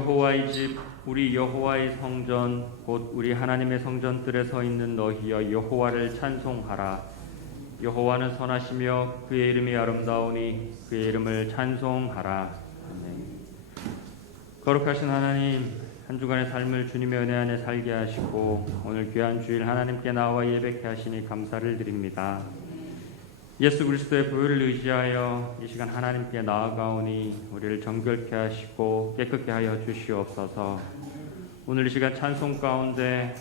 여호와의 집 우리 여호와의 성전 곧 우리 하나님의 성전들에 서 있는 너희여 여호와를 찬송하라. 여호와는 선하시며 그의 이름이 아름다우니 그의 이름을 찬송하라. 아멘. 거룩하신 하나님, 한 주간의 삶을 주님의 은혜 안에 살게 하시고 오늘 귀한 주일 하나님께 나와 예배케 하시니 감사를 드립니다. 예수 그리스도의 보혈을 의지하여 이 시간 하나님께 나아가오니 우리를 정결케 하시고 깨끗게 하여 주시옵소서. 오늘 이 시간 찬송 가운데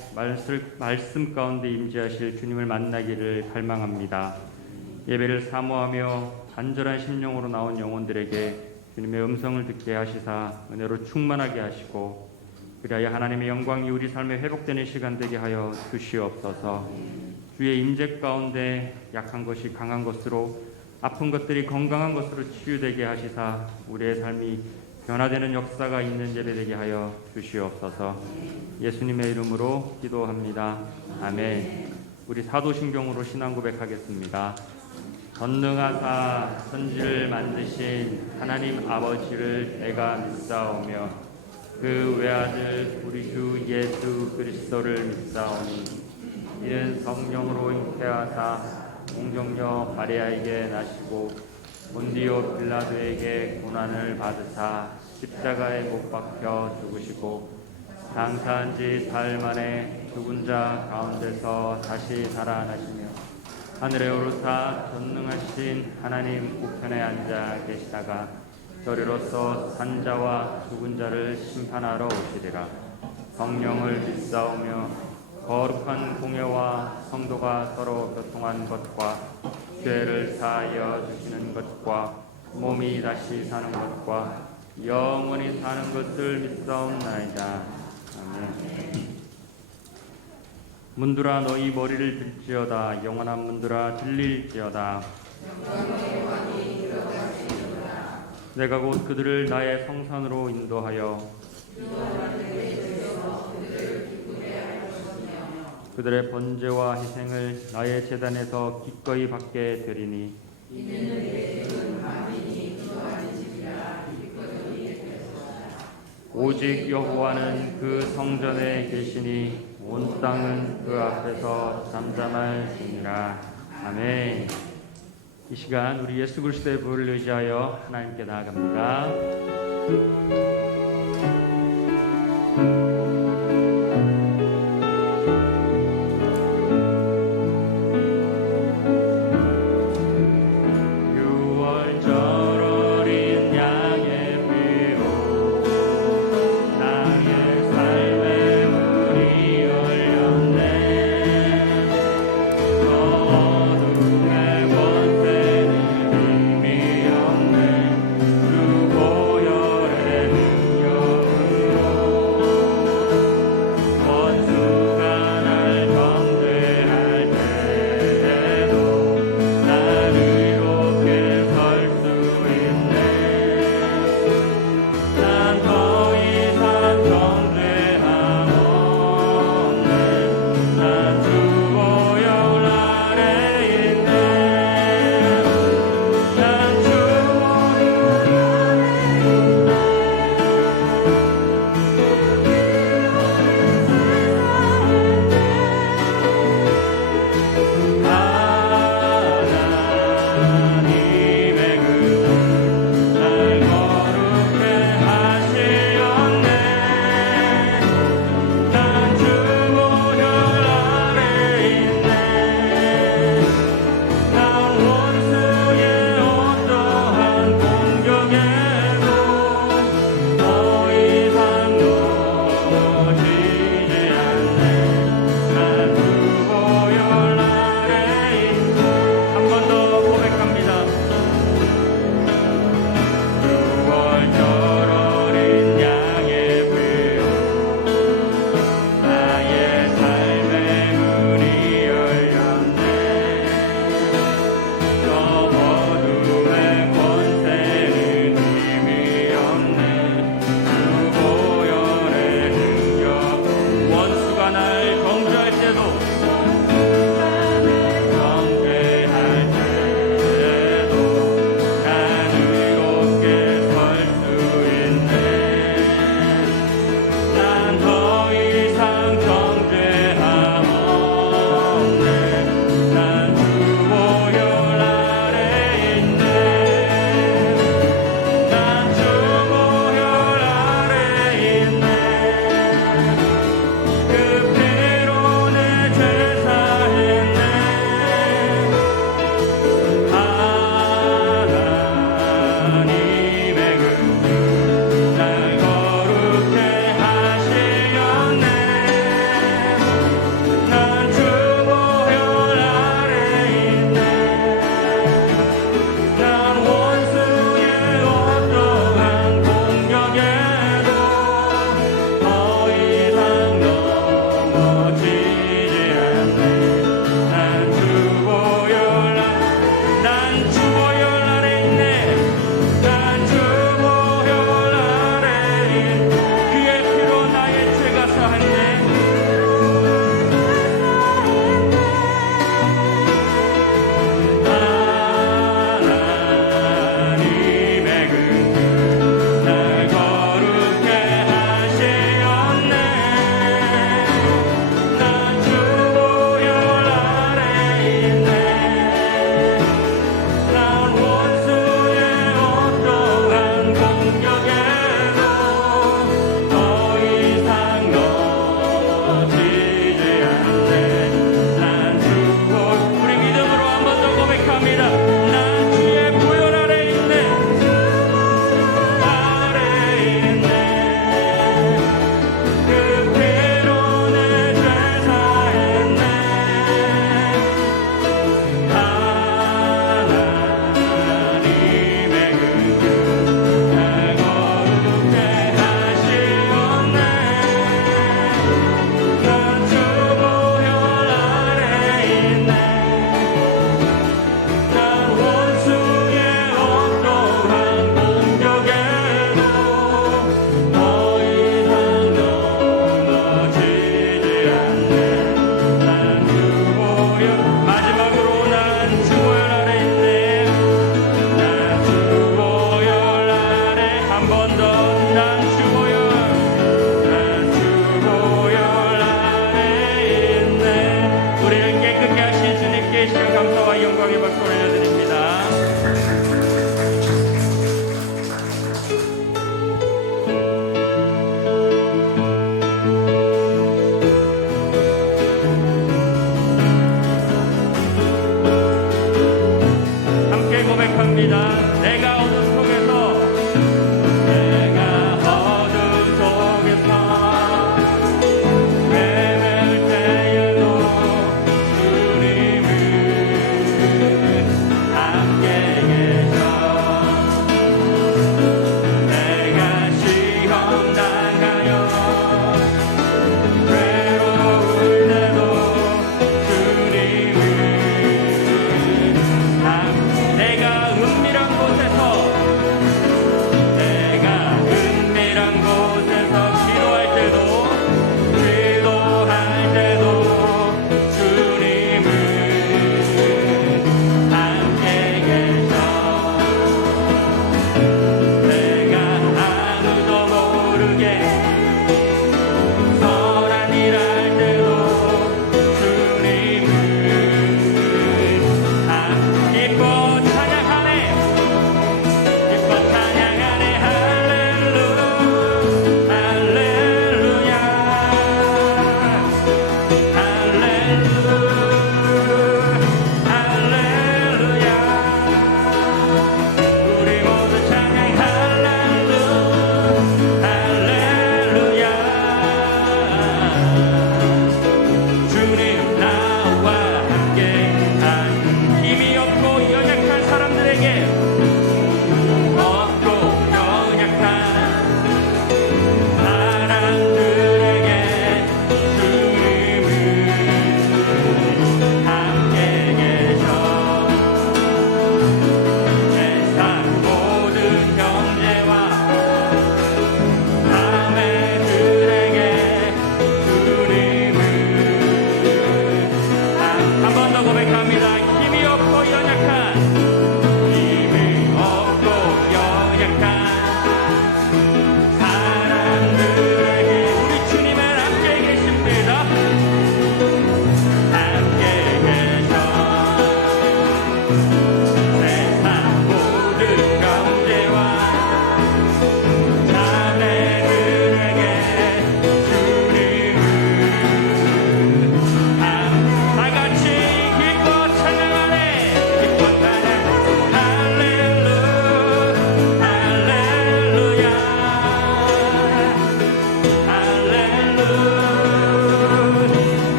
말씀 가운데 임재하실 주님을 만나기를 갈망합니다. 예배를 사모하며 간절한 심령으로 나온 영혼들에게 주님의 음성을 듣게 하시사 은혜로 충만하게 하시고 그리하여 하나님의 영광이 우리 삶에 회복되는 시간 되게 하여 주시옵소서. 주의 임재 가운데 약한 것이 강한 것으로, 아픈 것들이 건강한 것으로 치유되게 하시사 우리의 삶이 변화되는 역사가 있는 예배되게 하여 주시옵소서. 예수님의 이름으로 기도합니다. 아멘. 우리 사도신경으로 신앙 고백하겠습니다. 전능하사 천지를 만드신 하나님 아버지를 내가 믿사오며 그 외아들 우리 주 예수 그리스도를 믿사오니 이는 성령으로 잉태하사 공정녀 마리아에게 나시고 본디오 빌라도에게 고난을 받으사 십자가에 못 박혀 죽으시고 장사한 지 사흘 만에 죽은 자 가운데서 다시 살아나시며 하늘에 오르사 전능하신 하나님 우편에 앉아 계시다가 저리로서 산자와 죽은 자를 심판하러 오시리라. 성령을 믿사오며 거룩한 공예와 성도가 서로 교통한 것과 죄를 사하여 주시는 것과 몸이 다시 사는 것과 영원히 사는 것을 믿사옵나이다. 아멘. 문들아 너희 머리를 들지어다. 영원한 문들아 들릴지어다. 내가 곧 그들을 나의 성산으로 인도하여 그들의 번제와 희생을 나의 제단에서 기꺼이 받게 되리니 오직 여호와는 그 성전에 계시니 온 땅은 그 앞에서 잠잠할지니라. 아멘. 이 시간 우리 예수 그리스도의 보혈을 의지하여 하나님께 나아갑니다.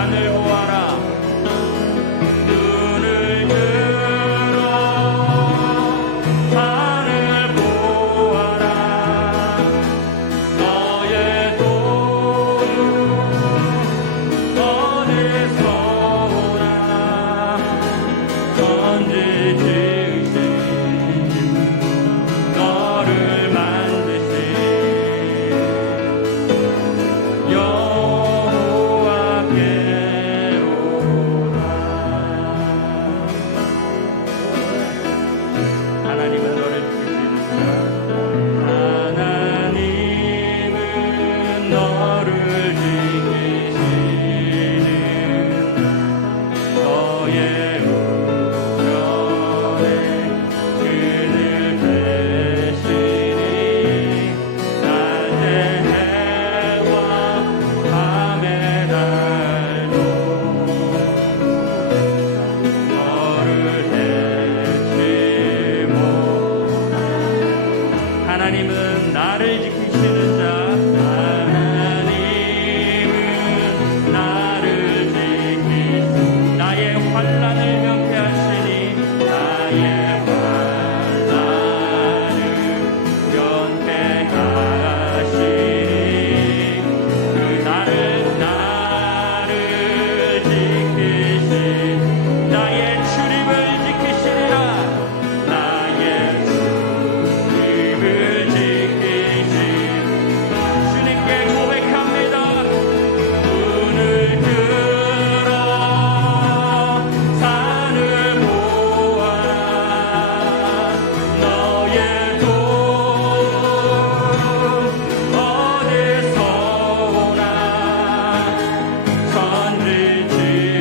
산을 보아라. 눈을 들어 산을 보아라. 너의 돈 어디서 오나. 천지 지으신 너를 만드신 여호와께로다. 하나님은 너를 지키시는가. 하나님은 너를 지키시는 너의 우편에 그늘 대시니 낮의 해와 밤의 달도 너를 해치 못해. 하나님은 나를 지키시는 자. 하나님은 나를 지키시 나의 환난을 명쾌하시니 나의 환난을 명쾌하시니 그 나를 지키시 나의 출입을 지키시리라. 나의 출입을 지키시 주님께 고백합니다. 눈을 들어 산을 보아라. 너의 돈 어디서 오나. 천지 지으신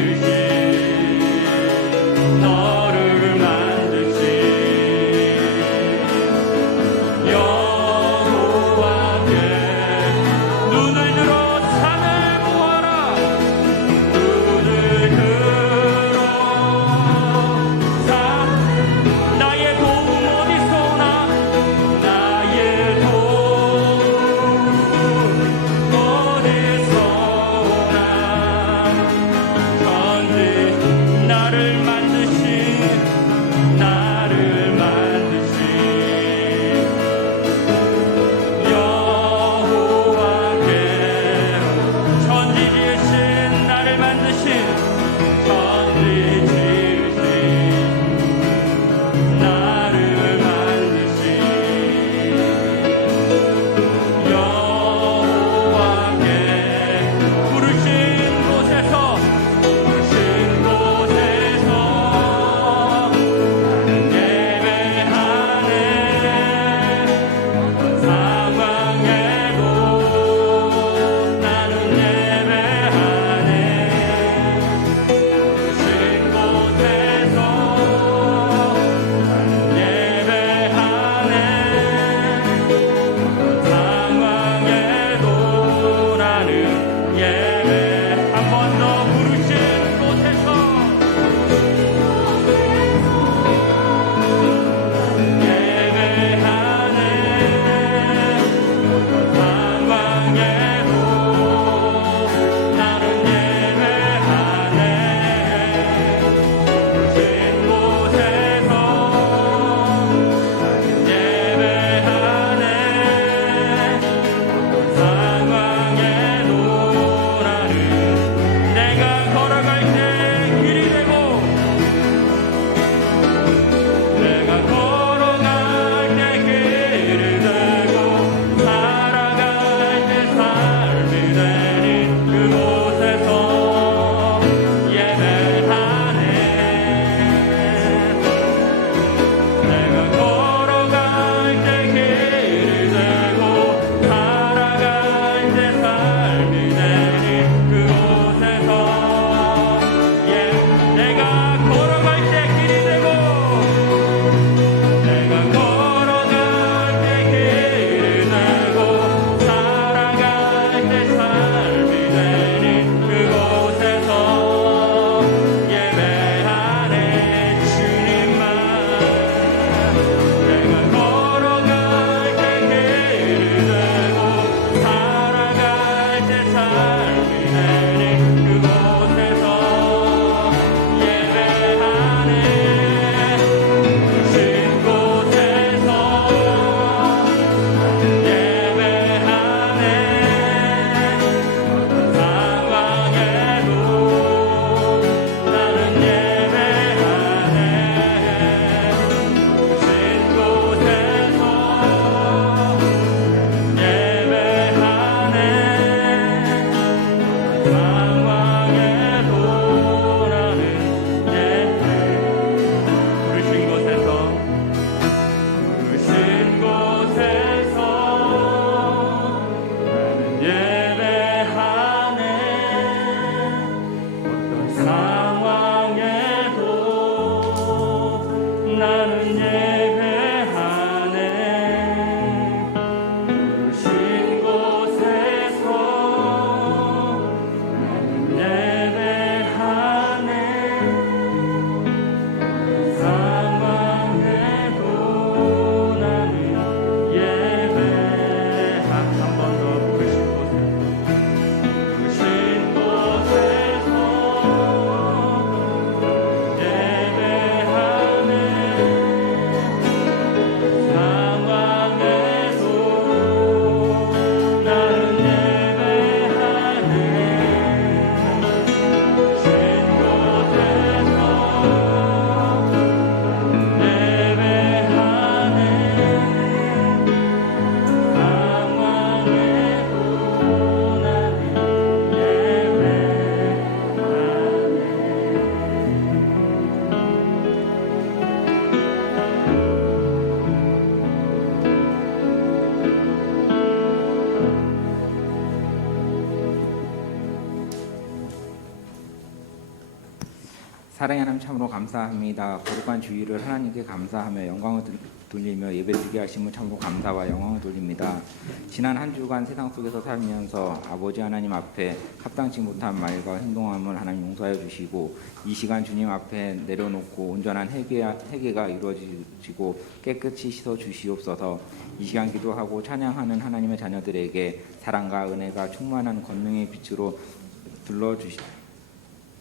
사랑의 하나님 참으로 감사합니다. 거룩한 주일을 하나님께 감사하며 영광을 돌리며 예배드리게 하심을 참으로 감사와 영광을 돌립니다. 지난 한 주간 세상 속에서 살면서 아버지 하나님 앞에 합당치 못한 말과 행동함을 하나님 용서하여 주시고 이 시간 주님 앞에 내려놓고 온전한 회개가 이루어지고 깨끗이 씻어 주시옵소서. 이 시간 기도하고 찬양하는 하나님의 자녀들에게 사랑과 은혜가 충만한 권능의 빛으로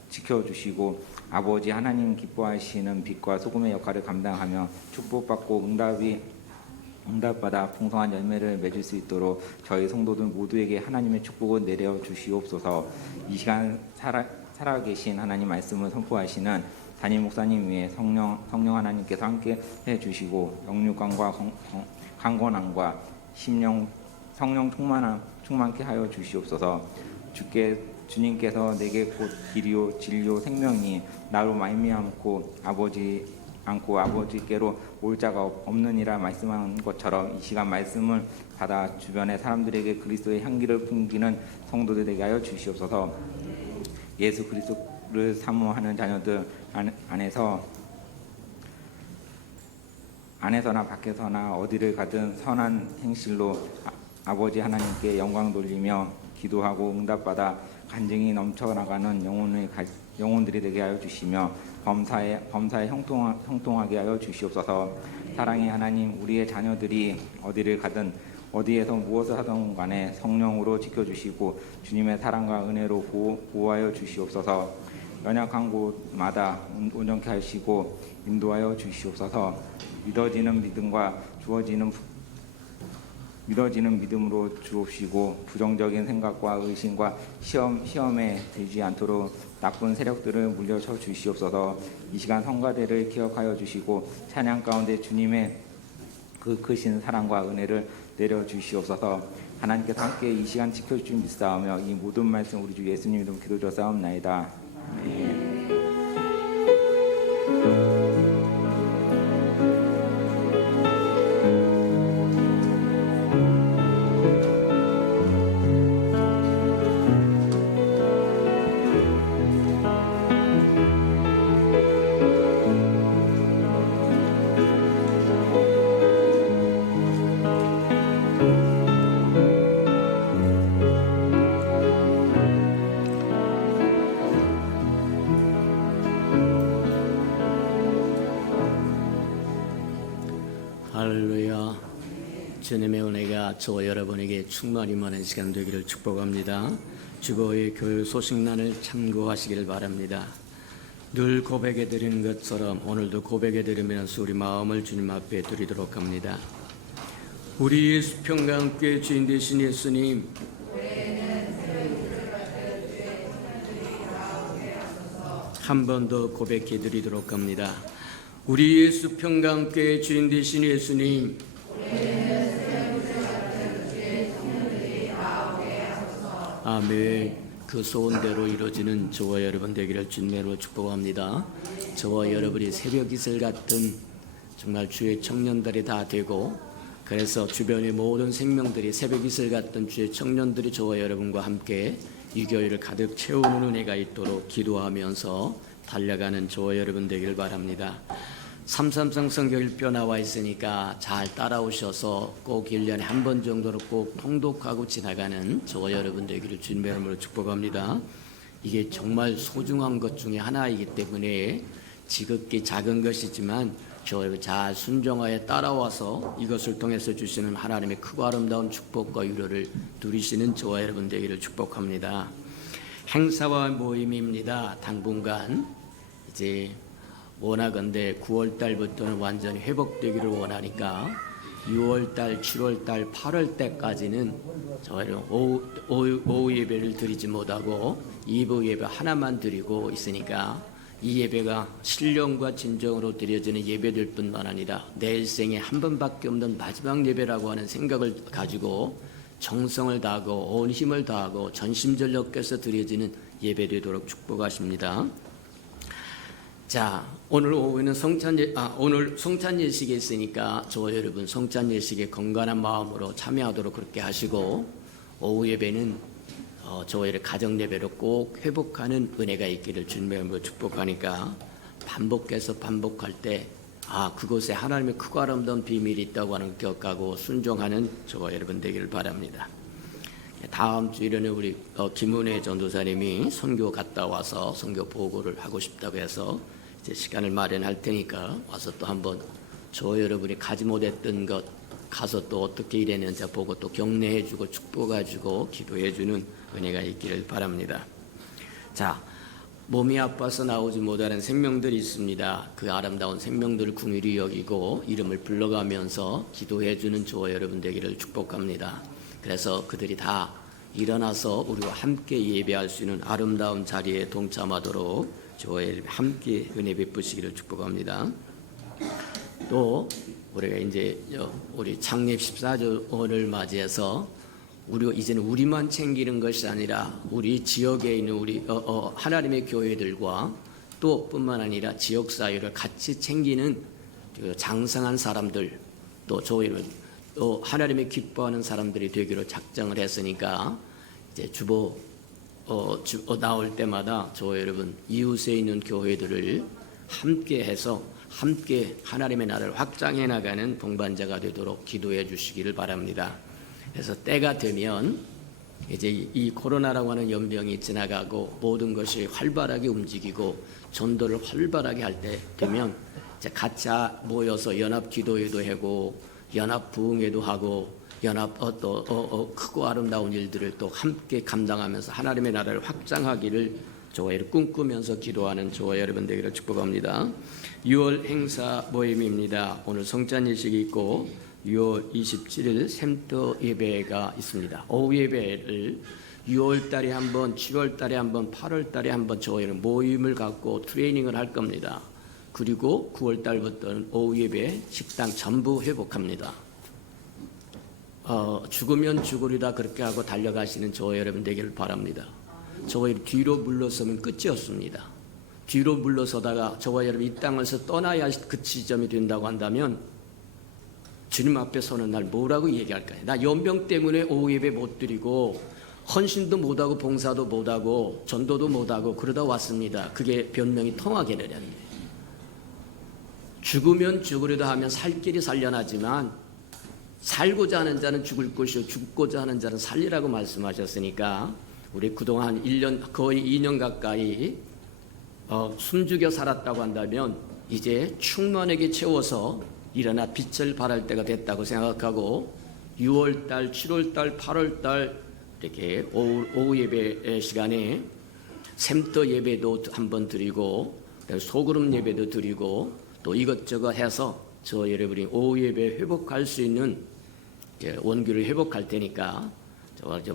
지켜주시고 아버지 하나님 기뻐하시는 빛과 소금의 역할을 감당하며 축복받고 응답받아 풍성한 열매를 맺을 수 있도록 저희 성도들 모두에게 하나님의 축복을 내려 주시옵소서. 이 시간 살아계신 하나님 말씀을 선포하시는 담임 목사님 위에 성령 하나님께서 함께 해주시고 영육간과 강건함과 심령 성령 충만케 하여 주시옵소서. 주님께서 내게 곧 길이요 진리요 생명이 나로 말미암고 아버지께로 올 자가 없느니라 말씀한 것처럼 이 시간 말씀을 받아 주변의 사람들에게 그리스도의 향기를 풍기는 성도들 되게 하여 주시옵소서. 예수 그리스도를 사모하는 자녀들 안에서나 밖에서나 어디를 가든 선한 행실로 아버지 하나님께 영광 돌리며 기도하고 응답받아 간증이 넘쳐나가는 영혼들이 되게 하여 주시며 범사에 형통하게 하여 주시옵소서. 사랑의 하나님, 우리의 자녀들이 어디를 가든 어디에서 무엇을 하든 간에 성령으로 지켜주시고 주님의 사랑과 은혜로 보호하여 주시옵소서. 연약한 곳마다 온전케 하시고 인도하여 주시옵소서. 믿어지는 믿음으로 주옵시고 부정적인 생각과 의심과 시험에 들지 않도록 나쁜 세력들을 물려쳐 주시옵소서. 이 시간 성가대를 기억하여 주시고 찬양 가운데 주님의 그 크신 사랑과 은혜를 내려 주시옵소서. 하나님께서 함께 이 시간 지켜주실 줄 믿사오며 이 모든 말씀 우리 주 예수님 이름 기도드려 싸움나이다. 아멘. 할렐루야. 주님의 은혜가 저와 여러분에게 충만히 임하는 시간 되기를 축복합니다. 주보의 교회 소식란을 참고하시길 바랍니다. 늘 고백해 드리는 것처럼 오늘도 고백해 드리면서 우리 마음을 주님 앞에 드리도록 합니다. 우리 수평강교회 주인 되신 예수님, 한 번 더 고백해 드리도록 합니다. 우리 예수 평강교회 주인 되신 예수님, 아멘. 그 소원대로 이루어지는 저와 여러분 되기를 주님으로 축복합니다. 저와 여러분이 새벽 이슬 같은 정말 주의 청년들이 다 되고, 그래서 주변의 모든 생명들이 새벽 이슬 같은 주의 청년들이 저와 여러분과 함께 이 교회를 가득 채우는 은혜가 있도록 기도하면서 달려가는 저와 여러분 되길 바랍니다. 333 성경일표 나와 있으니까 잘 따라오셔서 꼭 1년에 한 번 정도로 꼭 통독하고 지나가는 저와 여러분 되기를 주님의 이름으로 축복합니다. 이게 정말 소중한 것 중에 하나이기 때문에 지극히 작은 것이지만 저와 여러분 잘 순종하여 따라와서 이것을 통해서 주시는 하나님의 크고 아름다운 축복과 위로를 누리시는 저와 여러분 되기를 축복합니다. 행사와 모임입니다. 당분간 이제 원하건대 9월달부터는 완전히 회복되기를 원하니까 6월달, 7월달, 8월때까지는 저희는 오후 예배를 드리지 못하고 2부 예배 하나만 드리고 있으니까 이 예배가 신령과 진정으로 드려지는 예배될 뿐만 아니라 내 일생에 한 번밖에 없는 마지막 예배라고 하는 생각을 가지고 정성을 다하고 온 힘을 다하고 전심전력해서 드려지는 예배되도록 축복하십니다. 자, 오늘 오후에는 오늘 성찬 예식이 있으니까 저와 여러분 성찬 예식에 건강한 마음으로 참여하도록 그렇게 하시고, 오후 예배는 저희의 가정 예배를 꼭 회복하는 은혜가 있기를 주님의 축복하니까 반복해서 반복할 때 그곳에 하나님의 크고 아름다운 비밀이 있다고 하는 걸 기억하고 순종하는 저와 여러분 되기를 바랍니다. 다음 주일에는 우리 김은혜 전도사님이 선교 갔다 와서 선교 보고를 하고 싶다고 해서 이제 시간을 마련할 테니까 와서 또 한번 저 여러분이 가지 못했던 것 가서 또 어떻게 일했는지 보고 또 격려해주고 축복해주고 기도해주는 은혜가 있기를 바랍니다. 자, 몸이 아파서 나오지 못하는 생명들이 있습니다. 그 아름다운 생명들을 긍휼히 여기고 이름을 불러가면서 기도해주는 저와 여러분 되기를 축복합니다. 그래서 그들이 다 일어나서 우리와 함께 예배할 수 있는 아름다운 자리에 동참하도록 저와 여러분 함께 은혜 베푸시기를 축복합니다. 또 우리가 이제 우리 창립 14주년을 맞이해서 우리가 이제는 우리만 챙기는 것이 아니라 우리 지역에 있는 우리 하나님의 교회들과 또 뿐만 아니라 지역 사회를 같이 챙기는 장성한 사람들 또 저희를 하나님의 기뻐하는 사람들이 되기로 작정을 했으니까 이제 나올 때마다 저 여러분 이웃에 있는 교회들을 함께 해서 함께 하나님의 나라를 확장해 나가는 동반자가 되도록 기도해 주시기를 바랍니다. 그래서 때가 되면 이제 이 코로나라고 하는 연병이 지나가고 모든 것이 활발하게 움직이고 전도를 활발하게 할 때 되면 이제 같이 모여서 연합 기도회도 하고 연합 부흥회도 하고 연합 크고 아름다운 일들을 또 함께 감당하면서 하나님의 나라를 확장하기를 저와 여러분 꿈꾸면서 기도하는 저와 여러분 되기를 축복합니다. 6월 행사 모임입니다. 오늘 성찬일식이 있고 6월 27일 샘터 예배가 있습니다. 오후 예배를 6월 달에 한 번, 7월 달에 한 번, 8월 달에 한 번 저희는 모임을 갖고 트레이닝을 할 겁니다. 그리고 9월 달부터는 오후 예배 식당 전부 회복합니다. 죽으면 죽으리다 그렇게 하고 달려가시는 저와 여러분 되기를 바랍니다. 저와 뒤로 물러서면 끝이 없습니다. 뒤로 물러서다가 저와 여러분 이 땅에서 떠나야 그 지점이 된다고 한다면 주님 앞에 서는 날 뭐라고 얘기할까요? 나 연병 때문에 오후 예배 못 드리고 헌신도 못하고 봉사도 못하고 전도도 못하고 그러다 왔습니다. 그게 변명이 통하게 되려는 거예요. 죽으면 죽으리다 하면 살 길이 살려나지만 살고자 하는 자는 죽을 것이요 죽고자 하는 자는 살리라고 말씀하셨으니까 우리 그동안 1년 거의 2년 가까이 숨죽여 살았다고 한다면 이제 충만하게 채워서 일어나 빛을 발할 때가 됐다고 생각하고 6월달, 7월달, 8월달 이렇게 오후 예배 시간에 샘터 예배도 한번 드리고 소그룹 예배도 드리고 또 이것저것 해서 저 여러분이 오후 예배 회복할 수 있는 원규를 회복할 테니까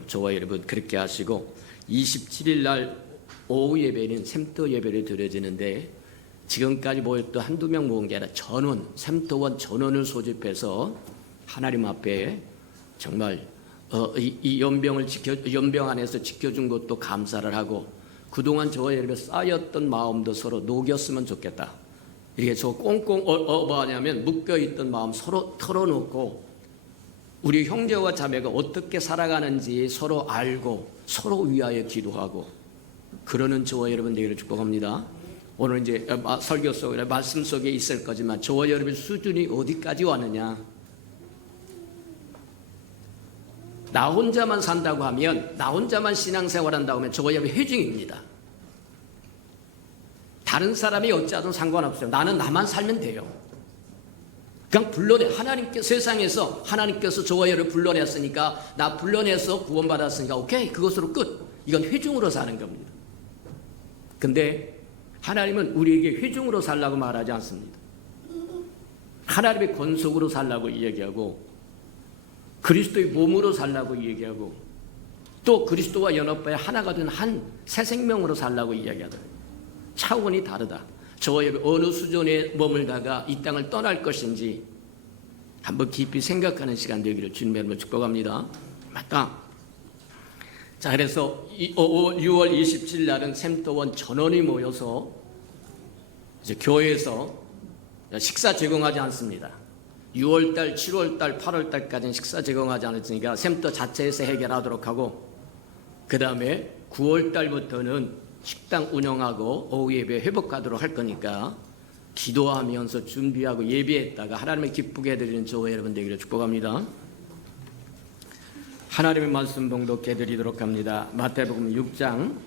저와 여러분 그렇게 하시고 27일 날 오후 예배는 샘터 예배를 드려지는데 지금까지 모였던 한두 명 모은 게 아니라 전원, 샘터원 전원을 소집해서 하나님 앞에 정말 이 연병 안에서 지켜준 것도 감사를 하고 그동안 저와 여러분 쌓였던 마음도 서로 녹였으면 좋겠다. 이게 저 꽁꽁 뭐하냐면 묶여있던 마음 서로 털어놓고 우리 형제와 자매가 어떻게 살아가는지 서로 알고 서로 위하여 기도하고 그러는 저와 여러분 되기를 축복합니다. 오늘 이제 설교 속에 말씀 속에 있을 거지만 저와 여러분 수준이 어디까지 왔느냐. 나 혼자만 산다고 하면 나 혼자만 신앙생활 한다고 하면 저와 여러분 회중입니다. 다른 사람이 어찌하든 상관없어요. 나는 나만 살면 돼요. 그냥 불러내. 세상에서 하나님께서 저와 여러분 불러냈으니까 나 불러내서 구원받았으니까 오케이 그것으로 끝. 이건 회중으로 사는 겁니다. 근데 하나님은 우리에게 회중으로 살라고 말하지 않습니다. 하나님의 권속으로 살라고 이야기하고 그리스도의 몸으로 살라고 이야기하고 또 그리스도와 연합하여 하나가 된 한 새 생명으로 살라고 이야기하더라고요. 차원이 다르다. 저와 여러분 어느 수준에 머물다가 이 땅을 떠날 것인지 한번 깊이 생각하는 시간 되기를 주님의 이름으로 축복합니다. 맞다. 자, 그래서 6월 27일 날은 샘터원 전원이 모여서 이제 교회에서 식사 제공하지 않습니다. 6월달, 7월달, 8월달까지는 식사 제공하지 않았으니까 샘터 자체에서 해결하도록 하고 그 다음에 9월 달부터는 식당 운영하고 오후 예배 회복하도록 할 거니까 기도하면서 준비하고 예배했다가 하나님을 기쁘게 해드리는 저와 여러분 되기를 축복합니다. 하나님의 말씀 봉독해 드리도록 합니다. 마태복음 6장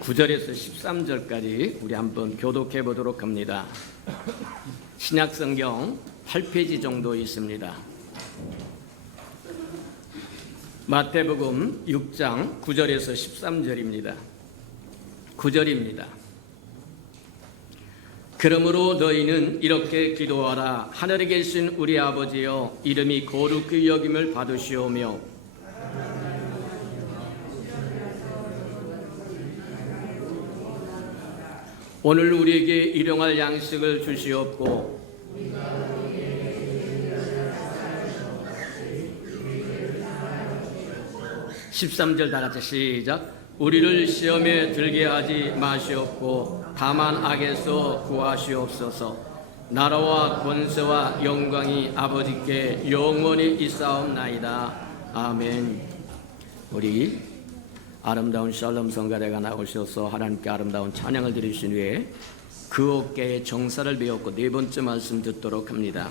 9절에서 13절까지 우리 한번 교독해 보도록 합니다. 신약성경 8페이지 정도 있습니다. 마태복음 6장 9절에서 13절입니다. 9절입니다. 그러므로 너희는 이렇게 기도하라. 하늘에 계신 우리 아버지여, 이름이 거룩히 여김을 받으시오며 오늘 우리에게 일용할 양식을 주시옵고 (13절) 다 같이 시작. 우리를 시험에 들게 하지 마시옵고 다만 악에서 구하시옵소서. 나라와 권세와 영광이 아버지께 영원히 있사옵나이다. 아멘. 우리 아름다운 샬롬 성가대가 나오셔서 하나님께 아름다운 찬양을 드리신 후에 그 어깨에 정사를 배웠고 네 번째 말씀 듣도록 합니다.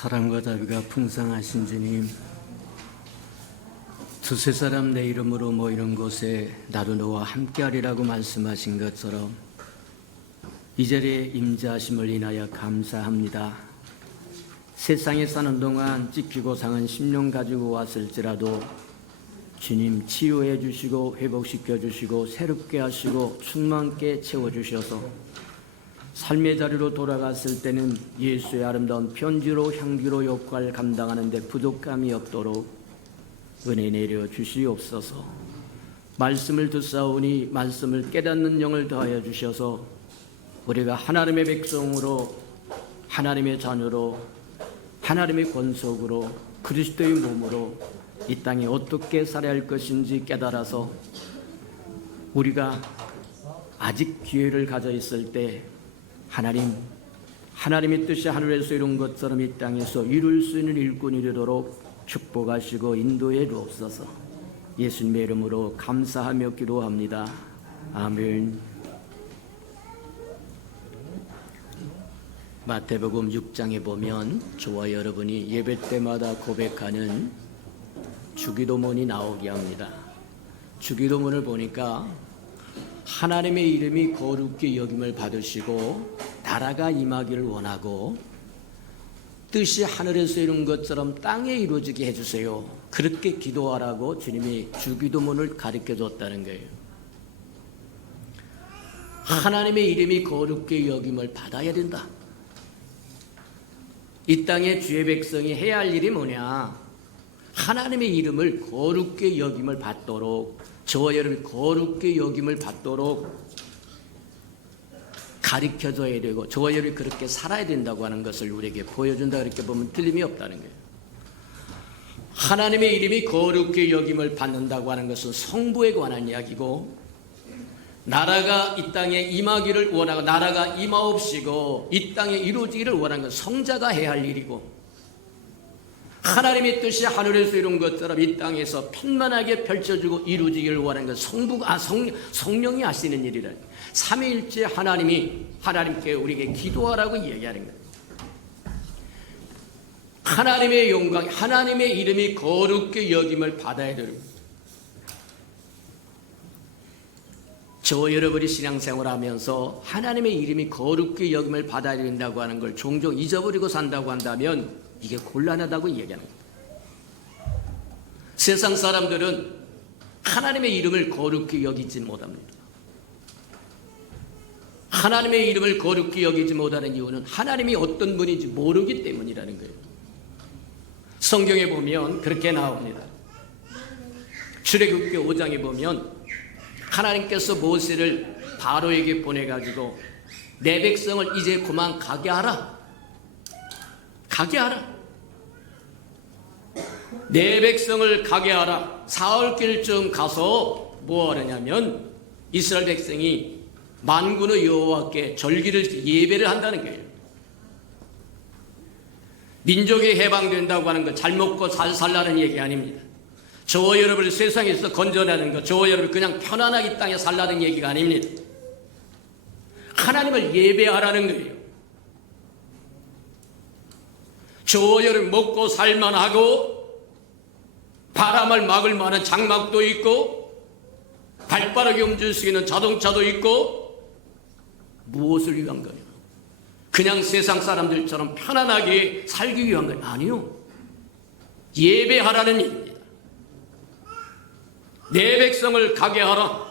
사랑과 자비가 풍성하신 주님, 두세 사람 내 이름으로 모이는 곳에 나도 너와 함께하리라고 말씀하신 것처럼 이 자리에 임재하심을 인하여 감사합니다. 세상에 사는 동안 찢기고 상한 심령 가지고 왔을지라도 주님 치유해 주시고 회복시켜 주시고 새롭게 하시고 충만케 채워주셔서 삶의 자리로 돌아갔을 때는 예수의 아름다운 편지로 향기로 역할 감당하는 데 부족함이 없도록 은혜 내려 주시옵소서. 말씀을 듣사오니 말씀을 깨닫는 영을 더하여 주셔서 우리가 하나님의 백성으로 하나님의 자녀로 하나님의 권속으로 그리스도의 몸으로 이 땅에 어떻게 살아야 할 것인지 깨달아서 우리가 아직 기회를 가져 있을 때 하나님의 뜻이 하늘에서 이룬 것처럼 이 땅에서 이룰 수 있는 일꾼이 되도록 축복하시고 인도해 주옵소서. 예수님의 이름으로 감사하며 기도합니다. 아멘. 마태복음 6장에 보면 저와 여러분이 예배 때마다 고백하는 주기도문이 나오게 합니다. 주기도문을 보니까 하나님의 이름이 거룩히 여김을 받으시고 나라가 임하기를 원하고 뜻이 하늘에서 이룬 것처럼 땅에 이루어지게 해주세요. 그렇게 기도하라고 주님이 주기도문을 가르쳐 줬다는 거예요. 하나님의 이름이 거룩히 여김을 받아야 된다. 이 땅의 주의 백성이 해야 할 일이 뭐냐? 하나님의 이름을 거룩히 여김을 받도록, 저와 여러분이 거룩히 여김을 받도록 가르쳐줘야 되고 저와 여러분이 그렇게 살아야 된다고 하는 것을 우리에게 보여준다. 그렇게 보면 틀림이 없다는 거예요. 하나님의 이름이 거룩히 여김을 받는다고 하는 것은 성부에 관한 이야기고, 나라가 이 땅에 임하기를 원하고 나라가 임하옵시고 이 땅에 이루어지기를 원하는 건 성자가 해야 할 일이고, 하나님의 뜻이 하늘에서 이룬 것처럼 이 땅에서 편만하게 펼쳐지고 이루어지기를 원하는 건 성령이 하시는 일이라. 삼위일체 하나님께 우리에게 기도하라고 이야기하는 거예요. 하나님의 영광, 하나님의 이름이 거룩히 여김을 받아야 됩니다. 저와 여러분이 신앙생활을 하면서 하나님의 이름이 거룩히 여김을 받아야 된다고 하는 걸 종종 잊어버리고 산다고 한다면 이게 곤란하다고 이야기하는 겁니다. 세상 사람들은 하나님의 이름을 거룩히 여기지 못합니다. 하나님의 이름을 거룩히 여기지 못하는 이유는 하나님이 어떤 분인지 모르기 때문이라는 거예요. 성경에 보면 그렇게 나옵니다. 출애굽기 5장에 보면 하나님께서 모세를 바로에게 보내가지고 내 백성을 이제 그만 가게 하라. 가게 하라. 내 백성을 가게 하라. 사흘길쯤 가서 뭐 하느냐면 이스라엘 백성이 만군의 여호와께 절기를 예배를 한다는 거예요. 민족이 해방된다고 하는 거 잘 먹고 잘 살라는 얘기 아닙니다. 저와 여러분을 세상에서 건져내는 것, 저와 여러분 그냥 편안하게 이 땅에 살라는 얘기가 아닙니다. 하나님을 예배하라는 거예요. 저와 여러분 먹고 살만하고 바람을 막을 만한 장막도 있고 발빠르게 움직일 수 있는 자동차도 있고, 무엇을 위한 거예요? 그냥 세상 사람들처럼 편안하게 살기 위한 건 아니요. 예배하라는 일입니다. 내 백성을 가게 하라.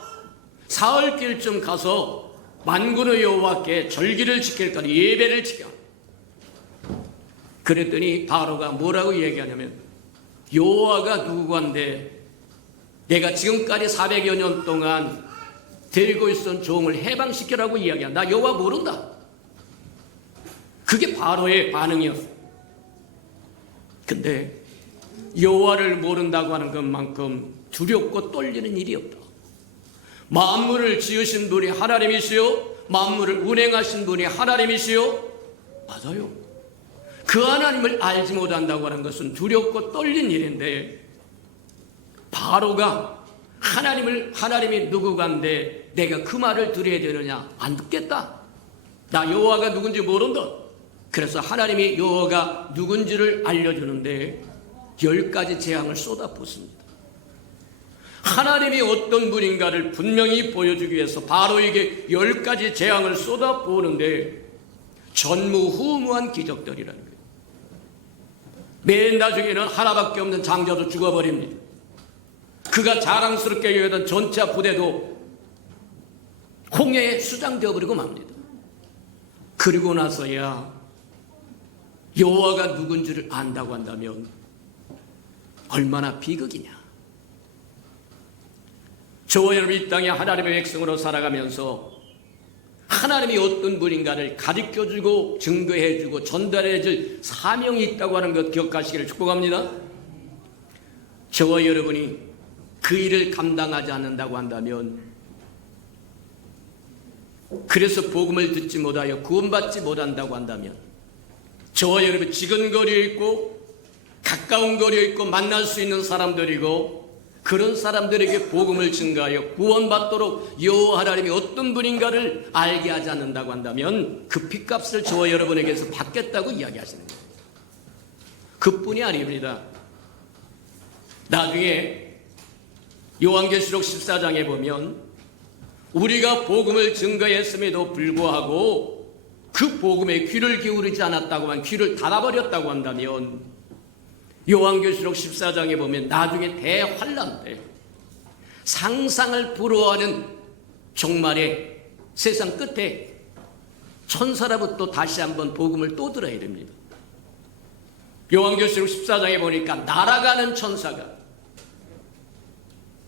사흘길쯤 가서 만군의 여호와께 절기를 지킬 거니 예배를 지켜. 그랬더니 바로가 뭐라고 얘기하냐면, 여호와가 누구한데 내가 지금까지 400여 년 동안 데리고 있었던 종을 해방시키라고 이야기한다. 나 여호와 모른다. 그게 바로의 반응이었어요. 근데 여호와를 모른다고 하는 것만큼 두렵고 떨리는 일이 없다. 만물을 지으신 분이 하나님이시요 만물을 운행하신 분이 하나님이시요. 맞아요. 그 하나님을 알지 못한다고 하는 것은 두렵고 떨린 일인데, 바로가 하나님이 누구간데 내가 그 말을 들어야 되느냐? 안 듣겠다. 나 여호와가 누군지 모른다. 그래서 하나님이 여호와가 누군지를 알려주는데 10가지 재앙을 쏟아붓습니다. 하나님이 어떤 분인가를 분명히 보여주기 위해서 바로 이게 10가지 재앙을 쏟아부으는데 전무후무한 기적들이라는 거예요. 맨 나중에는 하나밖에 없는 장자도 죽어버립니다. 그가 자랑스럽게 여기던 전차 부대도 홍해에 수장되어 버리고 맙니다. 그리고 나서야 여호와가 누군지를 안다고 한다면 얼마나 비극이냐. 저와 여러분 이 땅에 하나님의 백성으로 살아가면서 하나님이 어떤 분인가를 가르쳐주고 증거해주고 전달해줄 사명이 있다고 하는 것 기억하시기를 축복합니다. 저와 여러분이 그 일을 감당하지 않는다고 한다면, 그래서 복음을 듣지 못하여 구원받지 못한다고 한다면, 저와 여러분 지근거리에 있고 가까운 거리에 있고 만날 수 있는 사람들이고 그런 사람들에게 복음을 증가하여 구원받도록 여호와 하나님이 어떤 분인가를 알게 하지 않는다고 한다면 그 핏값을 저와 여러분에게서 받겠다고 이야기하시는 거예요. 그뿐이 아닙니다. 나중에 요한계시록 14장에 보면 우리가 복음을 증거했음에도 불구하고 그 복음에 귀를 기울이지 않았다고 하면, 귀를 닫아버렸다고 한다면, 요한계시록 14장에 보면 나중에 대환란 때 상상을 불허하는 종말의 세상 끝에 천사로부터 다시 한번 복음을 또 들어야 됩니다. 요한계시록 14장에 보니까 날아가는 천사가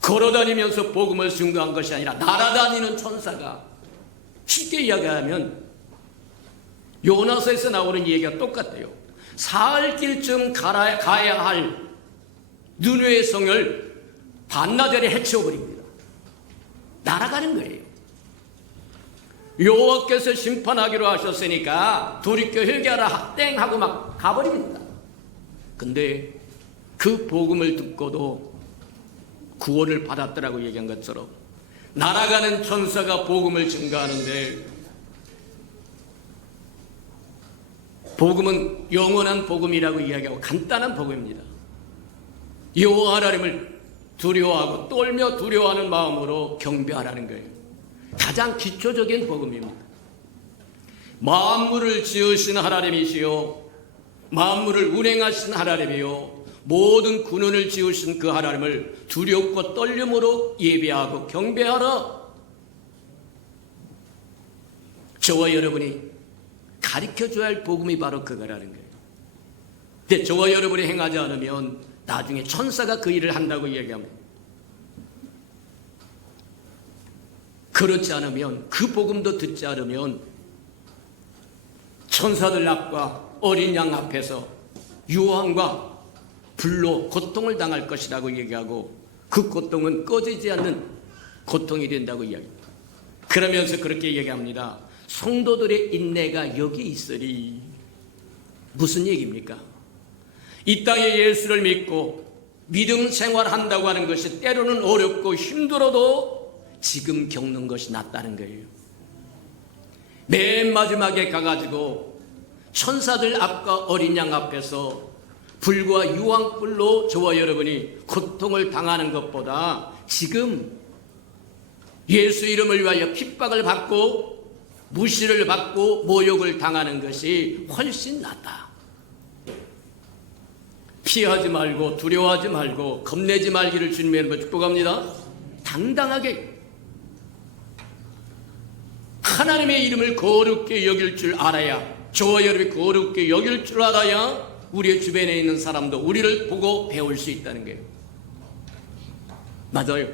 걸어다니면서 복음을 증거한 것이 아니라 날아다니는 천사가, 쉽게 이야기하면 요나서에서 나오는 얘기가 똑같아요. 사흘 길쯤 가야 할 느느웨의 성을 반나절에 해치워버립니다. 날아가는 거예요. 여호와께서 심판하기로 하셨으니까 돌이켜 회개하라 땡 하고 막 가버립니다. 근데 그 복음을 듣고도 구원을 받았더라고 얘기한 것처럼 날아가는 천사가 복음을 증거하는데, 복음은 영원한 복음이라고 이야기하고 간단한 복음입니다. 여호와 하나님을 두려워하고 떨며 두려워하는 마음으로 경배하라는 거예요. 가장 기초적인 복음입니다. 만물을 지으신 하나님이시요 만물을 운행하신 하나님이요 모든 군원을 지으신 그 하나님을 두렵고 떨림으로 예배하고 경배하라. 저와 여러분이 가르쳐줘야 할 복음이 바로 그거라는 거예요. 근데 저와 여러분이 행하지 않으면 나중에 천사가 그 일을 한다고 얘기합니다. 그렇지 않으면, 그 복음도 듣지 않으면 천사들 앞과 어린 양 앞에서 유황과 불로 고통을 당할 것이라고 얘기하고, 그 고통은 꺼지지 않는 고통이 된다고 이야기합니다. 그러면서 그렇게 얘기합니다. 성도들의 인내가 여기 있으리. 무슨 얘기입니까? 이 땅에 예수를 믿고 믿음 생활한다고 하는 것이 때로는 어렵고 힘들어도 지금 겪는 것이 낫다는 거예요. 맨 마지막에 가가지고 천사들 앞과 어린 양 앞에서 불과 유황불로 저와 여러분이 고통을 당하는 것보다 지금 예수 이름을 위하여 핍박을 받고 무시를 받고 모욕을 당하는 것이 훨씬 낫다. 피하지 말고 두려워하지 말고 겁내지 말기를 주님의 축복합니다. 당당하게 하나님의 이름을 거룩히 여길 줄 알아야, 저와 여러분이 거룩히 여길 줄 알아야 우리의 주변에 있는 사람도 우리를 보고 배울 수 있다는 거예요. 맞아요.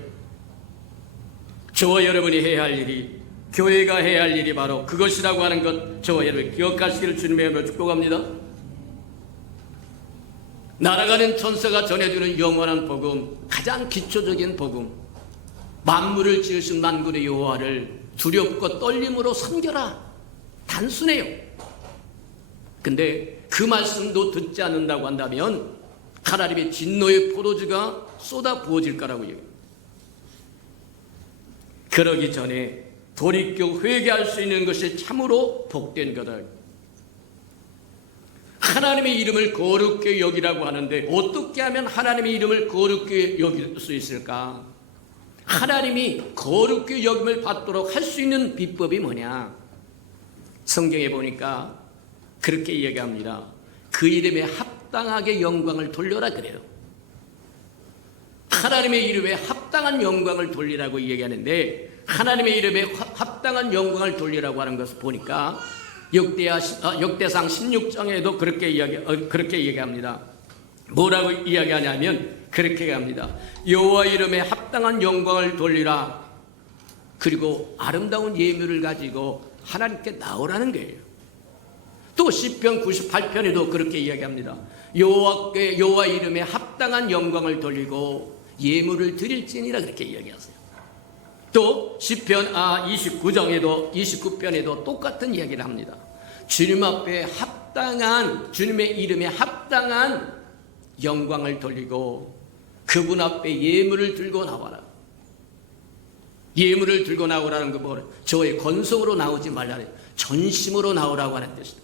저와 여러분이 해야 할 일이, 교회가 해야 할 일이 바로 그것이라고 하는 것 저와 여러분 기억하시기를 주님의 이름으로 축복합니다. 날아가는 천사가 전해주는 영원한 복음, 가장 기초적인 복음, 만물을 지으신 만군의 여호와를 두렵고 떨림으로 섬겨라. 단순해요. 근데 그 말씀도 듣지 않는다고 한다면 하나님의 진노의 포도주가 쏟아 부어질 거라고 얘기해요. 그러기 전에 돌이켜 회개할 수 있는 것이 참으로 복된 거다. 하나님의 이름을 거룩히 여기라고 하는데 어떻게 하면 하나님의 이름을 거룩히 여길 수 있을까? 하나님이 거룩히 여김을 받도록 할 수 있는 비법이 뭐냐? 성경에 보니까 그렇게 이야기합니다. 그 이름에 합당하게 영광을 돌려라 그래요. 하나님의 이름에 합당한 영광을 돌리라고 얘기하는데 하나님의 이름에 합당한 영광을 돌리라고 하는 것을 보니까 역대상 16장에도 그렇게 얘기합니다. 뭐라고 이야기하냐면 그렇게 얘기합니다. 여호와 이름에 합당한 영광을 돌리라. 그리고 아름다운 예물을 가지고 하나님께 나오라는 거예요. 또 시편 98편에도 그렇게 이야기합니다. 여호와 이름에 합당한 영광을 돌리고 예물을 드릴지니라 그렇게 이야기하세요. 또 시편 29편에도 똑같은 이야기를 합니다. 주님 앞에 합당한, 주님의 이름에 합당한 영광을 돌리고 그분 앞에 예물을 들고 나와라. 예물을 들고 나오라는 거 뭐래? 저의 건성으로 나오지 말라. 전심으로 나오라고 하는 뜻이다.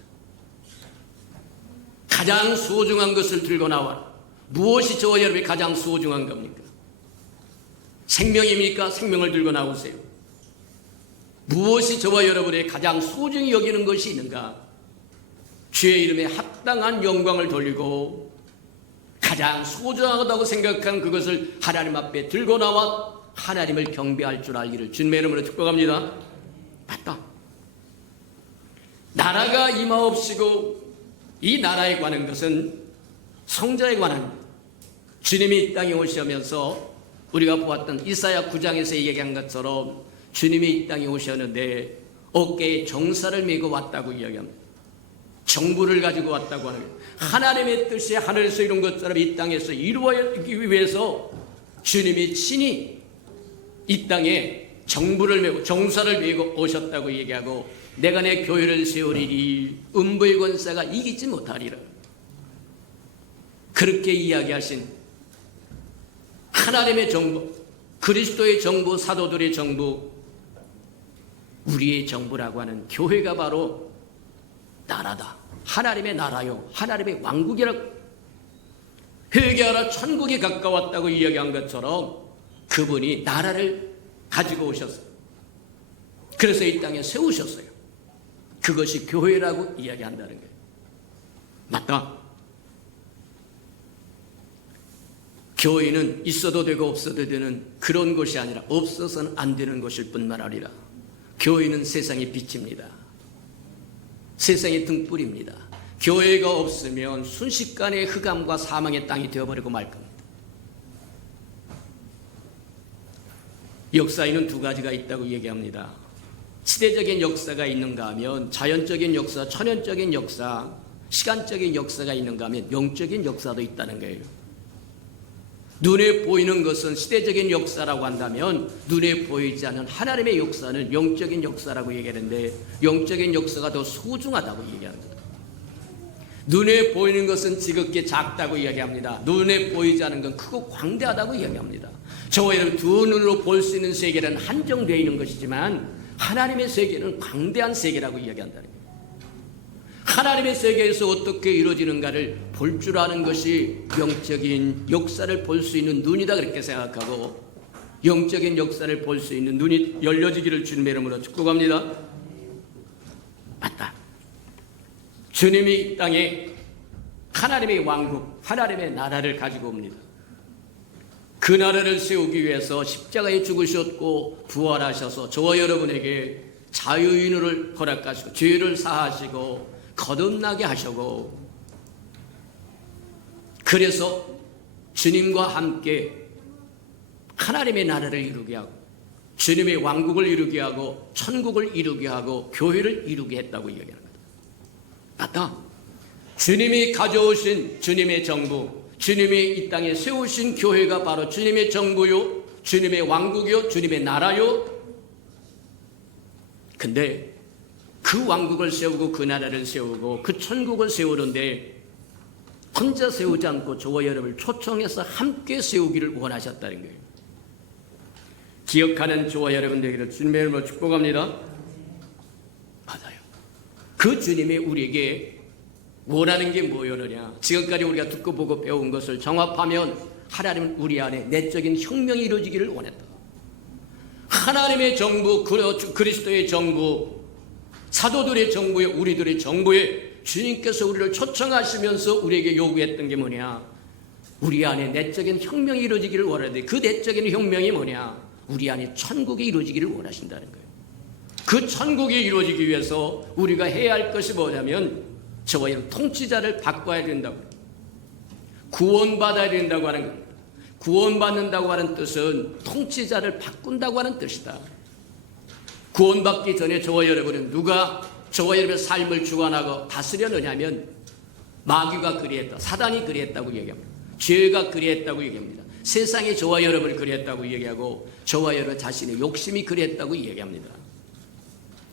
가장 소중한 것을 들고 나와라. 무엇이 저와 여러분이 가장 소중한 겁니까? 생명입니까? 생명을 들고 나오세요. 무엇이 저와 여러분의 가장 소중히 여기는 것이 있는가? 주의 이름에 합당한 영광을 돌리고 가장 소중하다고 생각한 그것을 하나님 앞에 들고 나와 하나님을 경배할 줄 알기를 주님의 이름으로 축복합니다. 맞다. 나라가 임하옵시고 이 나라에 관한 것은 성자에 관한 주님이 이 땅에 오시면서 우리가 보았던 이사야 9장에서 얘기한 것처럼 주님이 이 땅에 오셨는데 어깨에 정사를 메고 왔다고 이야기합니다. 정부를 가지고 왔다고 하는 거예요. 하나님의 뜻이 하늘에서 이룬 것처럼 이 땅에서 이루어지기 위해서 주님이 친히 이 땅에 정부를 메고 정사를 메고 오셨다고 얘기하고 내가 내 교회를 세우리니 음부의 권세가 이기지 못하리라. 그렇게 이야기하신 하나님의 정부, 그리스도의 정부, 사도들의 정부, 우리의 정부라고 하는 교회가 바로 나라다. 하나님의 나라요. 하나님의 왕국이라고. 회개하라 천국이 가까웠다고 이야기한 것처럼 그분이 나라를 가지고 오셨어요. 그래서 이 땅에 세우셨어요. 그것이 교회라고 이야기한다는 거예요. 맞다. 교회는 있어도 되고 없어도 되는 그런 것이 아니라 없어서는 안 되는 것일 뿐만 아니라 교회는 세상의 빛입니다. 세상의 등불입니다. 교회가 없으면 순식간에 흑암과 사망의 땅이 되어버리고 말 겁니다. 역사에는 두 가지가 있다고 얘기합니다. 시대적인 역사가 있는가 하면 자연적인 역사, 천연적인 역사, 시간적인 역사가 있는가 하면 영적인 역사도 있다는 거예요. 눈에 보이는 것은 시대적인 역사라고 한다면 눈에 보이지 않는 하나님의 역사는 영적인 역사라고 얘기하는데 영적인 역사가 더 소중하다고 얘기합니다. 눈에 보이는 것은 지극히 작다고 이야기합니다. 눈에 보이지 않는 건 크고 광대하다고 이야기합니다. 저와 여러분 두 눈으로 볼 수 있는 세계는 한정되어 있는 것이지만 하나님의 세계는 광대한 세계라고 이야기한다는 거예요. 하나님의 세계에서 어떻게 이루어지는가를 볼 줄 아는 것이 영적인 역사를 볼 수 있는 눈이다 그렇게 생각하고 영적인 역사를 볼 수 있는 눈이 열려지기를 주님의 이름으로 축복합니다. 맞다. 주님이 이 땅에 하나님의 왕국, 하나님의 나라를 가지고 옵니다. 그 나라를 세우기 위해서 십자가에 죽으셨고 부활하셔서 저와 여러분에게 자유인을 허락하시고 죄를 사하시고 거듭나게 하시고 그래서 주님과 함께 하나님의 나라를 이루게 하고 주님의 왕국을 이루게 하고 천국을 이루게 하고 교회를 이루게 했다고 이야기하는 거다. 맞다. 주님이 가져오신 주님의 정부, 주님이 이 땅에 세우신 교회가 바로 주님의 정부요, 주님의 왕국이요, 주님의 나라요. 근데 그 왕국을 세우고 그 나라를 세우고 그 천국을 세우는데 혼자 세우지 않고 저와 여러분을 초청해서 함께 세우기를 원하셨다는 거예요. 기억하는 저와 여러분 되기를 주님의 이름으로 축복합니다. 맞아요. 그 주님이 우리에게 원하는 게 뭐였느냐? 지금까지 우리가 듣고 보고 배운 것을 종합하면 하나님은 우리 안에 내적인 혁명이 이루어지기를 원했다. 하나님의 정부, 그리스도의 정부, 사도들의 정부에, 우리들의 정부에 주님께서 우리를 초청하시면서 우리에게 요구했던 게 뭐냐? 우리 안에 내적인 혁명이 이루어지기를 원하는데, 그 내적인 혁명이 뭐냐? 우리 안에 천국이 이루어지기를 원하신다는 거예요. 그 천국이 이루어지기 위해서 우리가 해야 할 것이 뭐냐면, 저와 여러분 통치자를 바꿔야 된다고, 구원받아야 된다고 하는 겁니다. 구원받는다고 하는 뜻은 통치자를 바꾼다고 하는 뜻이다. 구원받기 전에 저와 여러분은 누가 저와 여러분의 삶을 주관하고 다스려느냐면 마귀가 그리했다, 사단이 그리했다고 얘기합니다. 죄가 그리했다고 얘기합니다. 세상이 저와 여러분을 그리했다고 얘기하고 저와 여러분 자신의 욕심이 그리했다고 얘기합니다.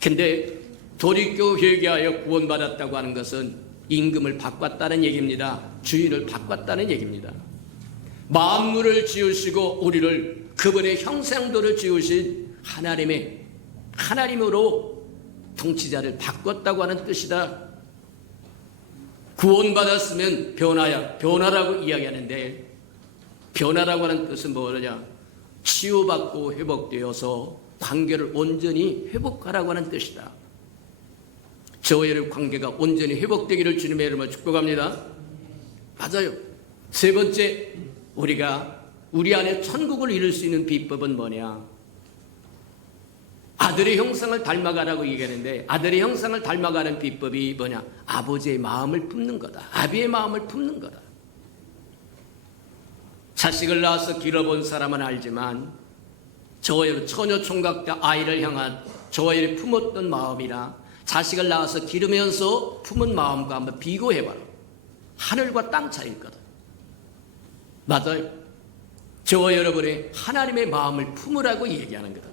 근데 돌이켜 회개하여 구원받았다고 하는 것은 임금을 바꿨다는 얘기입니다. 주인을 바꿨다는 얘기입니다. 만물을 지으시고 우리를 그분의 형상대로 지으신 하나님으로 통치자를 바꿨다고 하는 뜻이다. 구원받았으면 변화라고 이야기하는데, 변화라고 하는 뜻은 뭐냐? 치유받고 회복되어서 관계를 온전히 회복하라고 하는 뜻이다. 저와 여러분 관계가 온전히 회복되기를 주님의 이름으로 축복합니다. 맞아요. 세 번째, 우리가 우리 안에 천국을 이룰 수 있는 비법은 뭐냐? 아들의 형상을 닮아가라고 얘기하는데, 아들의 형상을 닮아가는 비법이 뭐냐? 아버지의 마음을 품는 거다. 아비의 마음을 품는 거다. 자식을 낳아서 길러본 사람은 알지만 저와 여러분 처녀 총각 아이를 향한 저와 여러분이 품었던 마음이나 자식을 낳아서 기르면서 품은 마음과 한번 비교해봐라. 하늘과 땅 차이일 거다. 맞아요. 저와 여러분의 하나님의 마음을 품으라고 얘기하는 거다.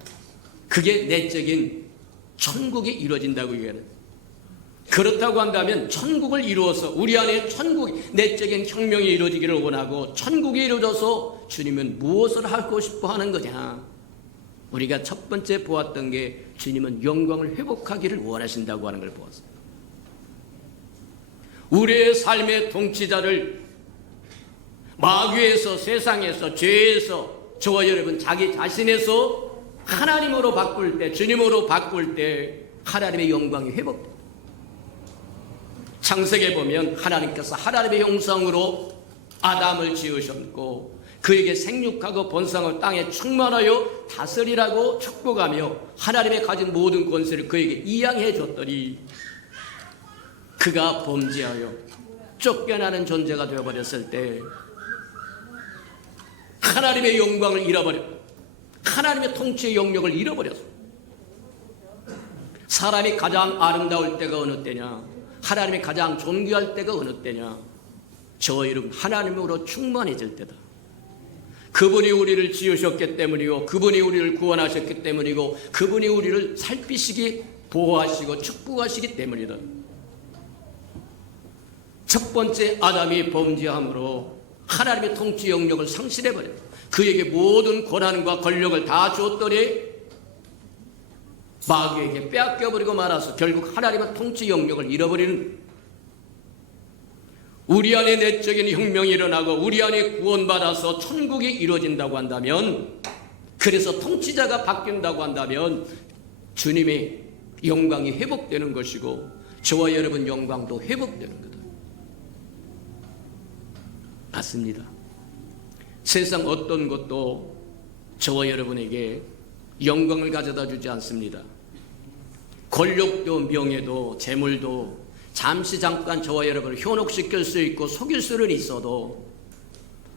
그게 내적인 천국이 이루어진다고 얘기하는 거다. 그렇다고 한다면 천국을 이루어서 우리 안에 내적인 혁명이 이루어지기를 원하고, 천국이 이루어져서 주님은 무엇을 하고 싶어 하는 거냐? 우리가 첫 번째 보았던 게 주님은 영광을 회복하기를 원하신다고 하는 걸 보았어요. 우리의 삶의 통치자를 마귀에서, 세상에서, 죄에서, 저와 여러분 자기 자신에서 하나님으로 바꿀 때, 주님으로 바꿀 때 하나님의 영광이 회복됩니다. 창세기에 보면 하나님께서 하나님의 형상으로 아담을 지으셨고 그에게 생육하고 번성하고 땅에 충만하여 다스리라고 축복하며 하나님의 가진 모든 권세를 그에게 이양해 줬더니 그가 범죄하여 쫓겨나는 존재가 되어버렸을 때 하나님의 영광을 잃어버려, 하나님의 통치의 영역을 잃어버렸어. 사람이 가장 아름다울 때가 어느 때냐? 하나님이 가장 존귀할 때가 어느 때냐? 저와 여러분 하나님으로 충만해질 때다. 그분이 우리를 지으셨기 때문이고, 그분이 우리를 구원하셨기 때문이고, 그분이 우리를 살피시기, 보호하시고 축복하시기 때문이다. 첫 번째 아담이 범죄함으로 하나님의 통치 영역을 상실해버렸다. 그에게 모든 권한과 권력을 다 주었더니 마귀에게 빼앗겨버리고 말아서 결국 하나님의 통치 영역을 잃어버리는, 우리 안에 내적인 혁명이 일어나고 우리 안에 구원받아서 천국이 이루어진다고 한다면, 그래서 통치자가 바뀐다고 한다면 주님의 영광이 회복되는 것이고 저와 여러분 영광도 회복되는 거다. 맞습니다. 세상 어떤 것도 저와 여러분에게 영광을 가져다 주지 않습니다. 권력도 명예도 재물도 잠시 잠깐 저와 여러분을 현혹시킬 수 있고 속일 수는 있어도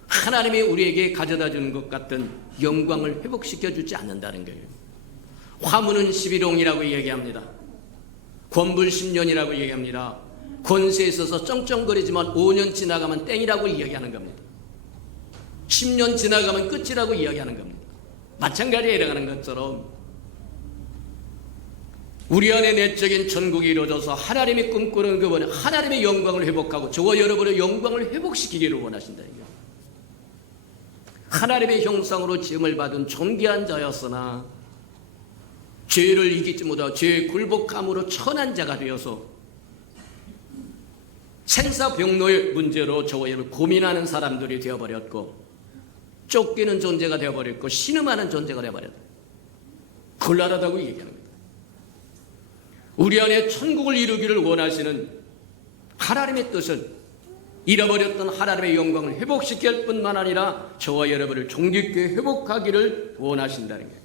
하나님이 우리에게 가져다 주는 것 같은 영광을 회복시켜 주지 않는다는 거예요. 화무는 11홍이라고 얘기합니다. 권불 10년이라고 얘기합니다. 권세에 있어서 쩡쩡거리지만 5년 지나가면 땡이라고 이야기하는 겁니다. 10년 지나가면 끝이라고 이야기하는 겁니다. 마찬가지에 일어나는 것처럼 우리 안에 내적인 천국이 이루어져서 하나님이 꿈꾸는 그분 하나님의 영광을 회복하고 저와 여러분의 영광을 회복시키기를 원하신다. 하나님의 형상으로 지음을 받은 존귀한 자였으나 죄를 이기지 못하고 죄의 굴복함으로 천한 자가 되어서 생사병로의 문제로 저와 여러분 고민하는 사람들이 되어버렸고, 쫓기는 존재가 되어버렸고, 신음하는 존재가 되어버렸다. 곤란하다고 얘기하는 겁니다. 우리 안에 천국을 이루기를 원하시는 하나님의 뜻은 잃어버렸던 하나님의 영광을 회복시킬 할 뿐만 아니라 저와 여러분을 종교교회 회복하기를 원하신다는 거예요.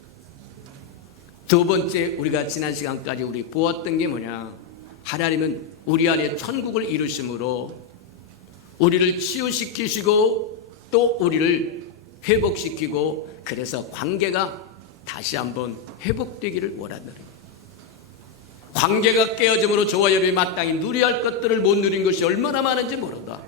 두 번째, 우리가 지난 시간까지 우리 보았던 게 뭐냐? 하나님은 우리 안에 천국을 이루심으로 우리를 치유시키시고 또 우리를 회복시키고, 그래서 관계가 다시 한번 회복되기를 원한다는 거예요. 관계가 깨어짐으로 저와 여러분이 마땅히 누려야 할 것들을 못 누린 것이 얼마나 많은지 모른다.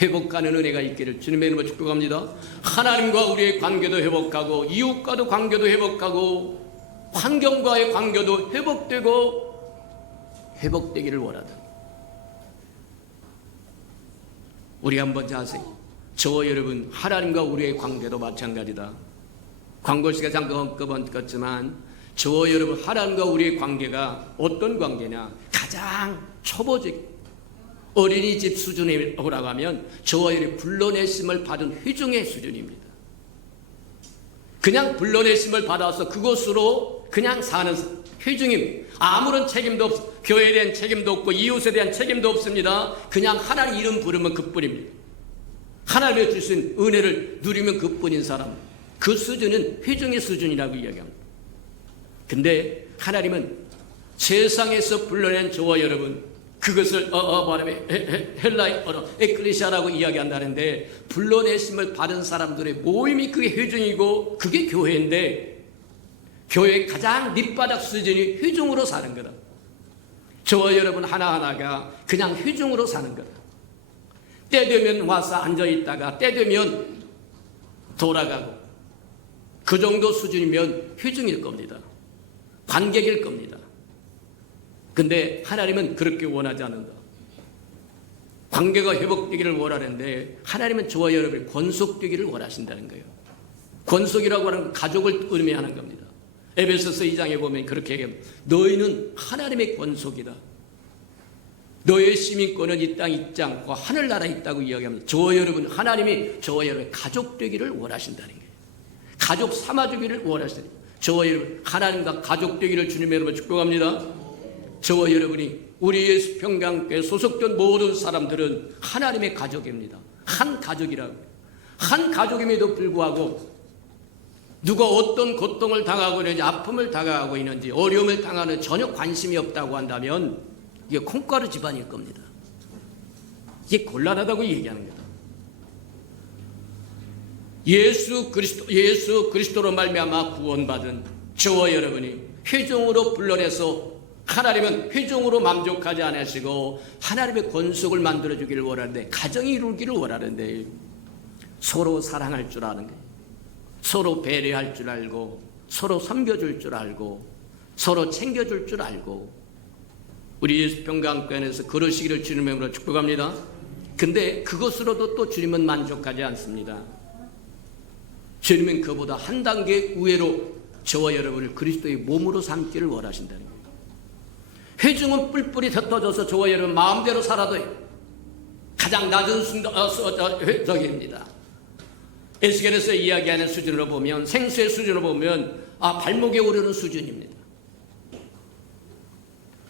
회복하는 은혜가 있기를 주님의 이름으로 축복합니다. 하나님과 우리의 관계도 회복하고, 이웃과도 관계도 회복하고, 환경과의 관계도 회복되고 회복되기를 원한다. 우리 한번 자세히, 저와 여러분 하나님과 우리의 관계도 마찬가지다. 광고 시간 잠깐 었지만 저와 여러분 하나님과 우리의 관계가 어떤 관계냐? 가장 초보적 어린이집 수준이라고 하면 저와 여러분이 불러내심을 받은 회중의 수준입니다. 그냥 불러내심을 받아서 그것으로 그냥 사는 회중입니다. 아무런 책임도 없습니다. 교회에 대한 책임도 없고 이웃에 대한 책임도 없습니다. 그냥 하나님 이름 부르면 그뿐입니다. 하나님의 주신 은혜를 누리면 그뿐인 사람, 그 수준은 회중의 수준이라고 이야기합니다. 근데 하나님은 세상에서 불러낸 저와 여러분, 그것을 말하면 헬라어로 에클레시아라고 이야기한다는데, 불러내심을 받은 사람들의 모임이 그게 회중이고 그게 교회인데, 교회의 가장 밑바닥 수준이 회중으로 사는 거다. 저와 여러분 하나하나가 그냥 회중으로 사는 거다. 때 되면 와서 앉아있다가 때 되면 돌아가고, 그 정도 수준이면 회중일 겁니다. 관객일 겁니다. 근데 하나님은 그렇게 원하지 않는다. 관계가 회복되기를 원하는데 하나님은 저와 여러분이 권속되기를 원하신다는 거예요. 권속이라고 하는 건 가족을 의미하는 겁니다. 에베소서 2장에 보면 그렇게 얘기합니다. 너희는 하나님의 권속이다. 너의 시민권은 이 땅에 있지 않고 하늘나라에 있다고 이야기합니다. 저와 여러분, 하나님이 저와 여러분의 가족 되기를 원하신다는 거예요. 가족 삼아주기를 원하신다는 거예요. 저와 여러분 하나님과 가족 되기를 주님의 이름으로 축복합니다. 저와 여러분이 우리 예수 평강교회 소속된 모든 사람들은 하나님의 가족입니다. 한 가족이라고. 한 가족임에도 불구하고 누가 어떤 고통을 당하고 있는지, 아픔을 당하고 있는지, 어려움을 당하는 전혀 관심이 없다고 한다면 이게 콩가루 집안일 겁니다. 이게 곤란하다고 얘기하는 겁니다. 예수 그리스도로 말미암아 구원받은 저와 여러분이 회중으로 불러내서, 하나님은 회중으로 만족하지 않으시고 하나님의 권속을 만들어주기를 원하는데, 가정이 이루기를 원하는데, 서로 사랑할 줄 아는 거예요. 서로 배려할 줄 알고, 서로 섬겨줄 줄 알고, 서로 챙겨줄 줄 알고, 우리 예수 평강교회에서 그러시기를 주님의 이름으로 축복합니다. 근데 그것으로도 또 주님은 만족하지 않습니다. 주님은 그보다 한 단계 우회로 저와 여러분을 그리스도의 몸으로 삼기를 원하신다는 거예요. 회중은 뿔뿔이 흩어져서 저와 여러분 마음대로 살아도 가장 낮은 저기입니다. 에스겔에서 이야기하는 수준으로 보면, 생수의 수준으로 보면 발목에 오르는 수준입니다.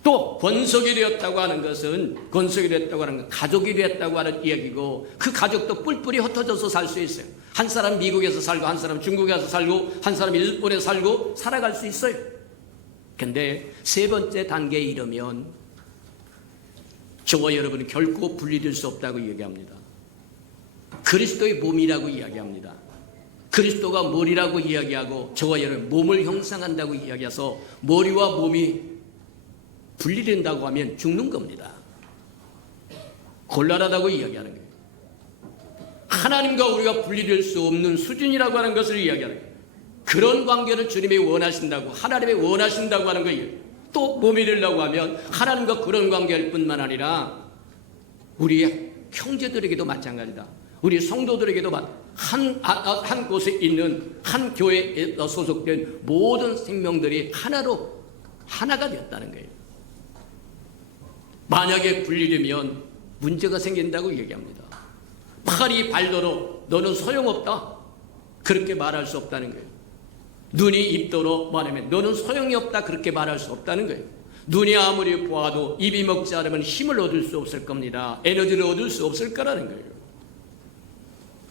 또 권속이 되었다고 하는 것은, 권속이 되었다고 하는 건 가족이 되었다고 하는 이야기고, 그 가족도 뿔뿔이 흩어져서 살 수 있어요. 한 사람 미국에서 살고, 한 사람 중국에서 살고, 한 사람 일본에 살고 살아갈 수 있어요. 근데 세 번째 단계에 이르면 저와 여러분은 결코 분리될 수 없다고 이야기합니다. 그리스도의 몸이라고 이야기합니다. 그리스도가 머리라고 이야기하고 저와 여러분 몸을 형상한다고 이야기해서 머리와 몸이 분리된다고 하면 죽는 겁니다. 곤란하다고 이야기하는 거예요. 하나님과 우리가 분리될 수 없는 수준이라고 하는 것을 이야기하는 거예요. 그런 관계를 주님이 원하신다고, 하나님이 원하신다고 하는 거예요. 또 몸이 되려고 하면 하나님과 그런 관계일 뿐만 아니라 우리 형제들에게도 마찬가지다. 우리 성도들에게도 한 곳에 있는 한 교회에 소속된 모든 생명들이 하나가 되었다는 거예요. 만약에 분리되면 문제가 생긴다고 얘기합니다. 팔이 발도록 너는 소용없다, 그렇게 말할 수 없다는 거예요. 눈이 입도록 말하면 너는 소용이 없다, 그렇게 말할 수 없다는 거예요. 눈이 아무리 보아도 입이 먹지 않으면 힘을 얻을 수 없을 겁니다. 에너지를 얻을 수 없을 거라는 거예요.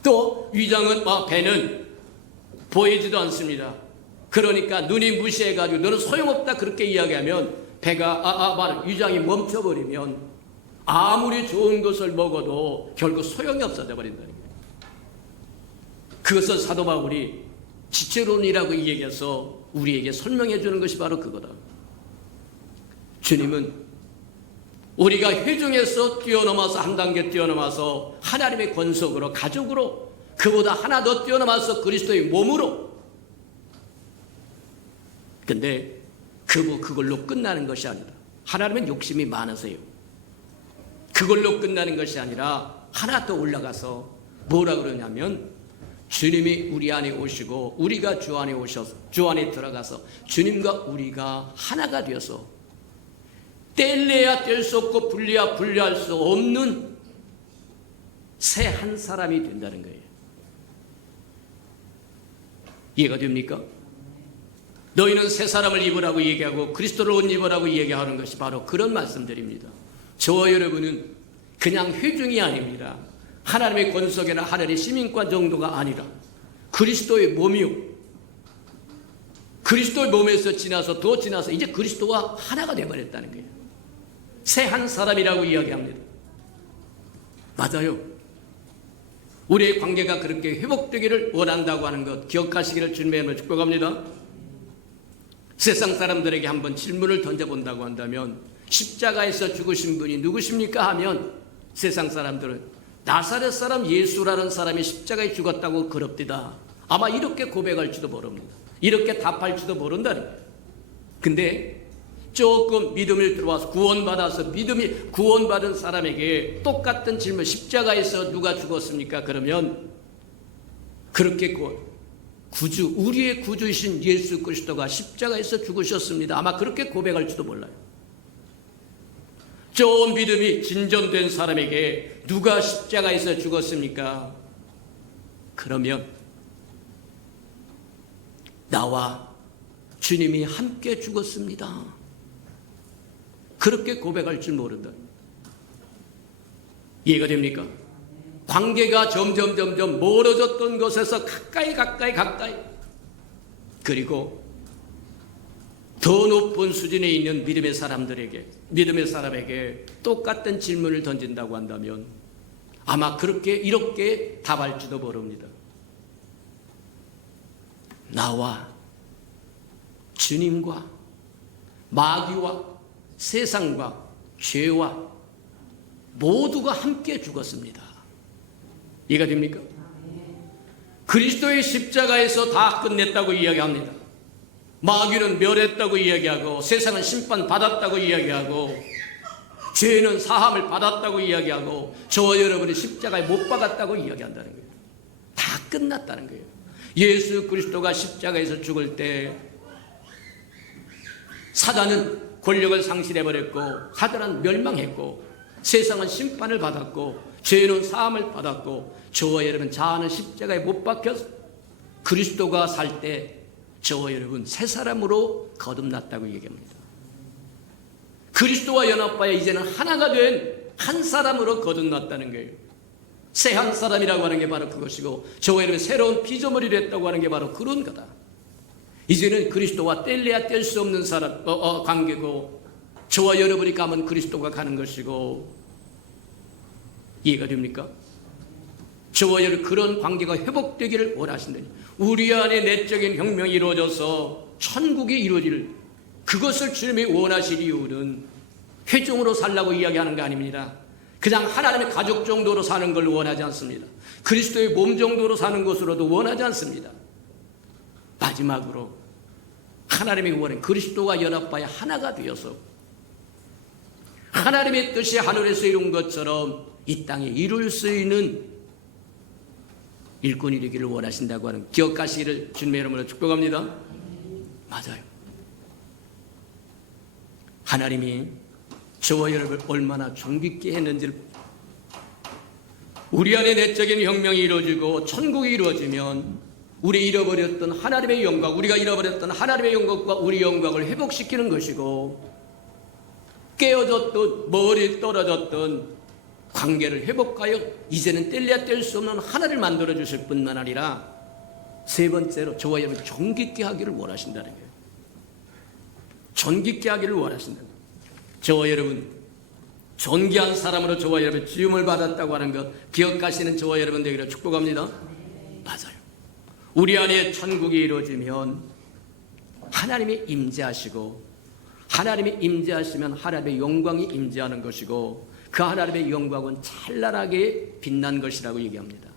또 위장은, 배는 보이지도 않습니다. 그러니까 눈이 무시해가지고 너는 소용없다, 그렇게 이야기하면 배가 위장이 멈춰버리면 아무리 좋은 것을 먹어도 결국 소용이 없어져 버린다는 거예요. 그것을 사도 바울이 지체론이라고 얘기해서 우리에게 설명해 주는 것이 바로 그거다. 주님은 우리가 회중에서 뛰어넘어서 한 단계 뛰어넘어서 하나님의 권속으로, 가족으로, 그보다 하나 더 뛰어넘어서 그리스도의 몸으로. 근데 그걸로 끝나는 것이 아니다. 하나님은 욕심이 많으세요. 그걸로 끝나는 것이 아니라 하나 더 올라가서 뭐라 그러냐면, 주님이 우리 안에 오시고 우리가 주 안에 오셔서 주 안에 들어가서 주님과 우리가 하나가 되어서 뗄래야 뗄 수 없고 분리야 분리할 수 없는 새 한 사람이 된다는 거예요. 이해가 됩니까? 너희는 새 사람을 입으라고 얘기하고 그리스도를 옷 입으라고 얘기하는 것이 바로 그런 말씀들입니다. 저와 여러분은 그냥 회중이 아닙니다. 하나님의 권속이나 하늘의 시민권 정도가 아니라 그리스도의 몸이요, 그리스도의 몸에서 지나서 더 지나서 이제 그리스도와 하나가 되어버렸다는 거예요. 새 한 사람이라고 이야기합니다. 맞아요. 우리의 관계가 그렇게 회복되기를 원한다고 하는 것 기억하시기를 주님의 축복합니다. 세상 사람들에게 한번 질문을 던져본다고 한다면 십자가에서 죽으신 분이 누구십니까 하면 세상 사람들은 나사렛 사람 예수라는 사람이 십자가에 죽었다고 그럽디다. 아마 이렇게 고백할지도 모릅니다. 이렇게 답할지도 모른다는 거예요. 근데 조금 믿음을 들어와서 구원받아서 믿음이 구원받은 사람에게 똑같은 질문, 십자가에서 누가 죽었습니까? 그러면 그렇게 우리의 구주이신 예수 그리스도가 십자가에서 죽으셨습니다. 아마 그렇게 고백할지도 몰라요. 좀 믿음이 진전된 사람에게 누가 십자가에서 죽었습니까? 그러면 나와 주님이 함께 죽었습니다. 그렇게 고백할 줄 모른다. 이해가 됩니까? 관계가 점점 멀어졌던 것에서 가까이 그리고 더 높은 수준에 있는 믿음의 사람에게 똑같은 질문을 던진다고 한다면 아마 이렇게 답할지도 모릅니다. 나와 주님과 마귀와 세상과 죄와 모두가 함께 죽었습니다. 이해가 됩니까? 그리스도의 십자가에서 다 끝냈다고 이야기합니다. 마귀는 멸했다고 이야기하고 세상은 심판받았다고 이야기하고 죄는 사함을 받았다고 이야기하고 저와 여러분이 십자가에 못 박았다고 이야기한다는 거예요. 다 끝났다는 거예요. 예수 그리스도가 십자가에서 죽을 때 사단은 권력을 상실해버렸고 사단은 멸망했고 세상은 심판을 받았고 죄는 사함을 받았고 저와 여러분 자아는 십자가에 못 박혀서 그리스도가 살 때 저와 여러분 새 사람으로 거듭났다고 얘기합니다. 그리스도와 연합하여 이제는 하나가 된 한 사람으로 거듭났다는 거예요. 새 한 사람이라고 하는 게 바로 그것이고 저와 여러분 새로운 피조물이 됐다고 하는 게 바로 그런 거다. 이제는 그리스도와 뗄래야 뗄 수 없는 관계고 저와 여러분이 가면 그리스도가 가는 것이고 이해가 됩니까? 저와 여러분 그런 관계가 회복되기를 원하신다니 우리 안에 내적인 혁명이 이루어져서 천국이 이루어질 그것을 주님이 원하실 이유는 회중으로 살라고 이야기하는 거 아닙니다. 그냥 하나님의 가족 정도로 사는 걸 원하지 않습니다. 그리스도의 몸 정도로 사는 것으로도 원하지 않습니다. 마지막으로 하나님의 원은 그리스도와 연합하여 하나가 되어서 하나님의 뜻이 하늘에서 이룬 것처럼 이 땅에 이룰 수 있는 일꾼이 되기를 원하신다고 하는 기억하시기를 주님의 이름으로 축복합니다. 맞아요. 하나님이 저와 여러분 얼마나 존귀케 했는지를, 우리 안에 내적인 혁명이 이루어지고 천국이 이루어지면 우리 잃어버렸던 하나님의 영광, 우리가 잃어버렸던 하나님의 영광과 우리 영광을 회복시키는 것이고, 깨어졌던 멀리 떨어졌던 관계를 회복하여 이제는 뗄래야 뗄 수 없는 하나를 만들어 주실 뿐만 아니라, 세 번째로 저와 여러분 존귀케 하기를 원하신다는 거예요. 존귀케 하기를 원하신다는 거예요. 저와 여러분 존귀한 사람으로 저와 여러분 지음을 받았다고 하는 것 기억하시는 저와 여러분 되기를 축복합니다. 맞아요. 우리 안에 천국이 이루어지면 하나님이 임재하시고, 하나님이 임재하시면 하나님의 영광이 임재하는 것이고, 그 하나님의 영광은 찬란하게 빛난 것이라고 얘기합니다.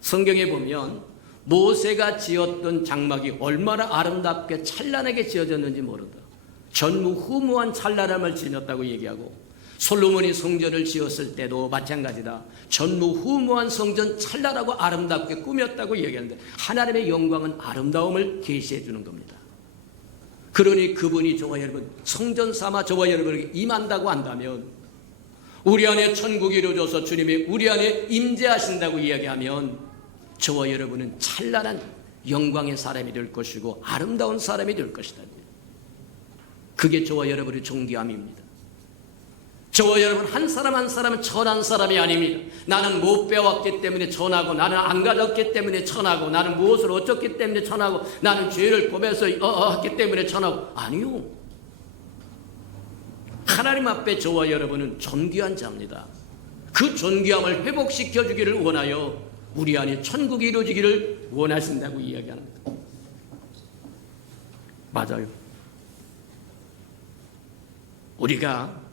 성경에 보면 모세가 지었던 장막이 얼마나 아름답게 찬란하게 지어졌는지 모른다. 전무후무한 찬란함을 지녔다고 얘기하고, 솔로몬이 성전을 지었을 때도 마찬가지다. 전무후무한 성전 찬란하고 아름답게 꾸몄다고 얘기하는데, 하나님의 영광은 아름다움을 계시해 주는 겁니다. 그러니 그분이 저와 여러분 성전 삼아 저와 여러분에게 임한다고 한다면, 우리 안에 천국이 이루어져서 주님이 우리 안에 임재하신다고 이야기하면 저와 여러분은 찬란한 영광의 사람이 될 것이고 아름다운 사람이 될 것이다. 그게 저와 여러분의 존귀함입니다. 저와 여러분 한 사람 한 사람은 천한 사람이 아닙니다. 나는 못 배웠기 때문에 천하고, 나는 안 가졌기 때문에 천하고, 나는 무엇을 어쩌기 때문에 천하고, 나는 죄를 범해서 했기 때문에 천하고, 아니요. 하나님 앞에 저와 여러분은 존귀한 자입니다. 그 존귀함을 회복시켜 주기를 원하여 우리 안에 천국이 이루어지기를 원하신다고 이야기하는 겁니다. 맞아요. 우리가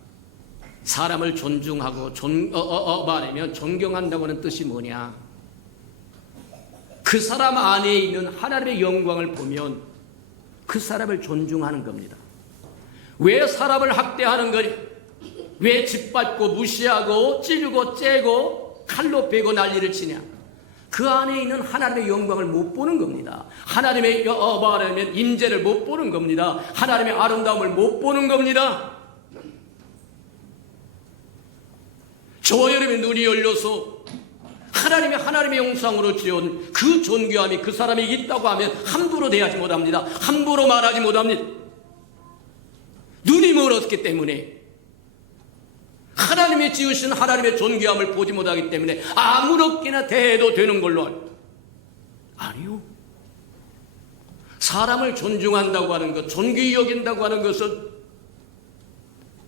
사람을 존중하고 말하면 존경한다고 하는 뜻이 뭐냐? 그 사람 안에 있는 하나님의 영광을 보면 그 사람을 존중하는 겁니다. 왜 사람을 학대하는 거냐? 왜 짓밟고 무시하고 찌르고 째고 칼로 베고 난리를 치냐? 그 안에 있는 하나님의 영광을 못 보는 겁니다. 하나님의 말하면 임재를 못 보는 겁니다. 하나님의 아름다움을 못 보는 겁니다. 저와 여러분의 눈이 열려서 하나님의 형상으로 지은 그 존귀함이 그 사람이 있다고 하면 함부로 대하지 못합니다. 함부로 말하지 못합니다. 눈이 멀었기 때문에, 하나님의 지으신 하나님의 존귀함을 보지 못하기 때문에 아무렇게나 대해도 되는 걸로 아니요. 사람을 존중한다고 하는 것, 존귀히 여긴다고 하는 것은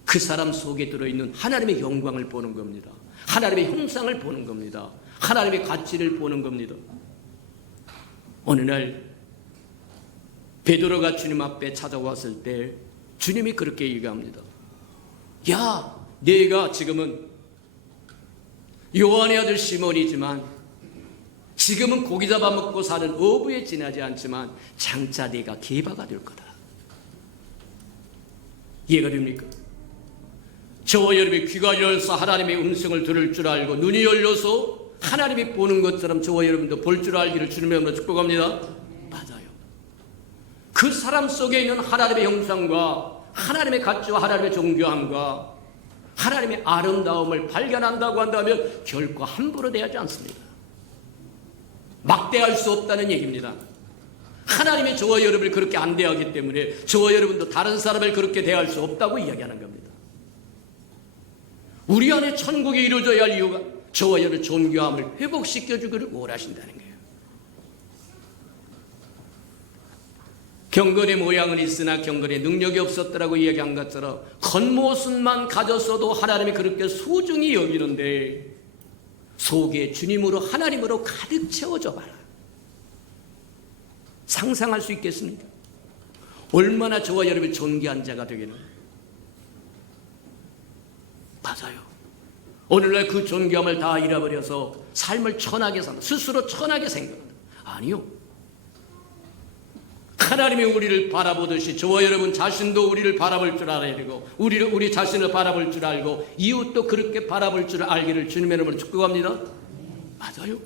그 사람 속에 들어있는 하나님의 영광을 보는 겁니다. 하나님의 형상을 보는 겁니다. 하나님의 가치를 보는 겁니다. 어느 날 베드로가 주님 앞에 찾아왔을 때 주님이 그렇게 얘기합니다. 야, 네가 지금은 요한의 아들 시몬이지만, 지금은 고기 잡아먹고 사는 어부에 지나지 않지만 장차 네가 게바가 될 거다. 이해가 됩니까? 저와 여러분의 귀가 열려서 하나님의 음성을 들을 줄 알고, 눈이 열려서 하나님이 보는 것처럼 저와 여러분도 볼 줄 알기를 주님의 이름으로 축복합니다. 맞아요. 그 사람 속에 있는 하나님의 형상과 하나님의 가치와 하나님의 존귀함과 하나님의 아름다움을 발견한다고 한다면 결코 함부로 대하지 않습니다. 막대할 수 없다는 얘기입니다. 하나님이 저와 여러분을 그렇게 안 대하기 때문에 저와 여러분도 다른 사람을 그렇게 대할 수 없다고 이야기하는 겁니다. 우리 안에 천국이 이루어져야 할 이유가 저와 여러분의 존귀함을 회복시켜주기를 원하신다는 거예요. 경건의 모양은 있으나 경건의 능력이 없었더라고 이야기한 것처럼, 겉모습만 가졌어도 하나님이 그렇게 소중히 여기는데 속에 주님으로, 하나님으로 가득 채워져 봐라. 상상할 수 있겠습니까? 얼마나 저와 여러분이 존귀한 자가 되겠는가. 맞아요. 오늘날 그 존귀함을 다 잃어버려서 삶을 천하게 산다. 스스로 천하게 생각한다. 아니요. 하나님이 우리를 바라보듯이 저와 여러분 자신도 우리를 바라볼 줄 알아야 되고, 우리 자신을 바라볼 줄 알고 이웃도 그렇게 바라볼 줄 알기를 주님의 이름으로 축복합니다. 맞아요.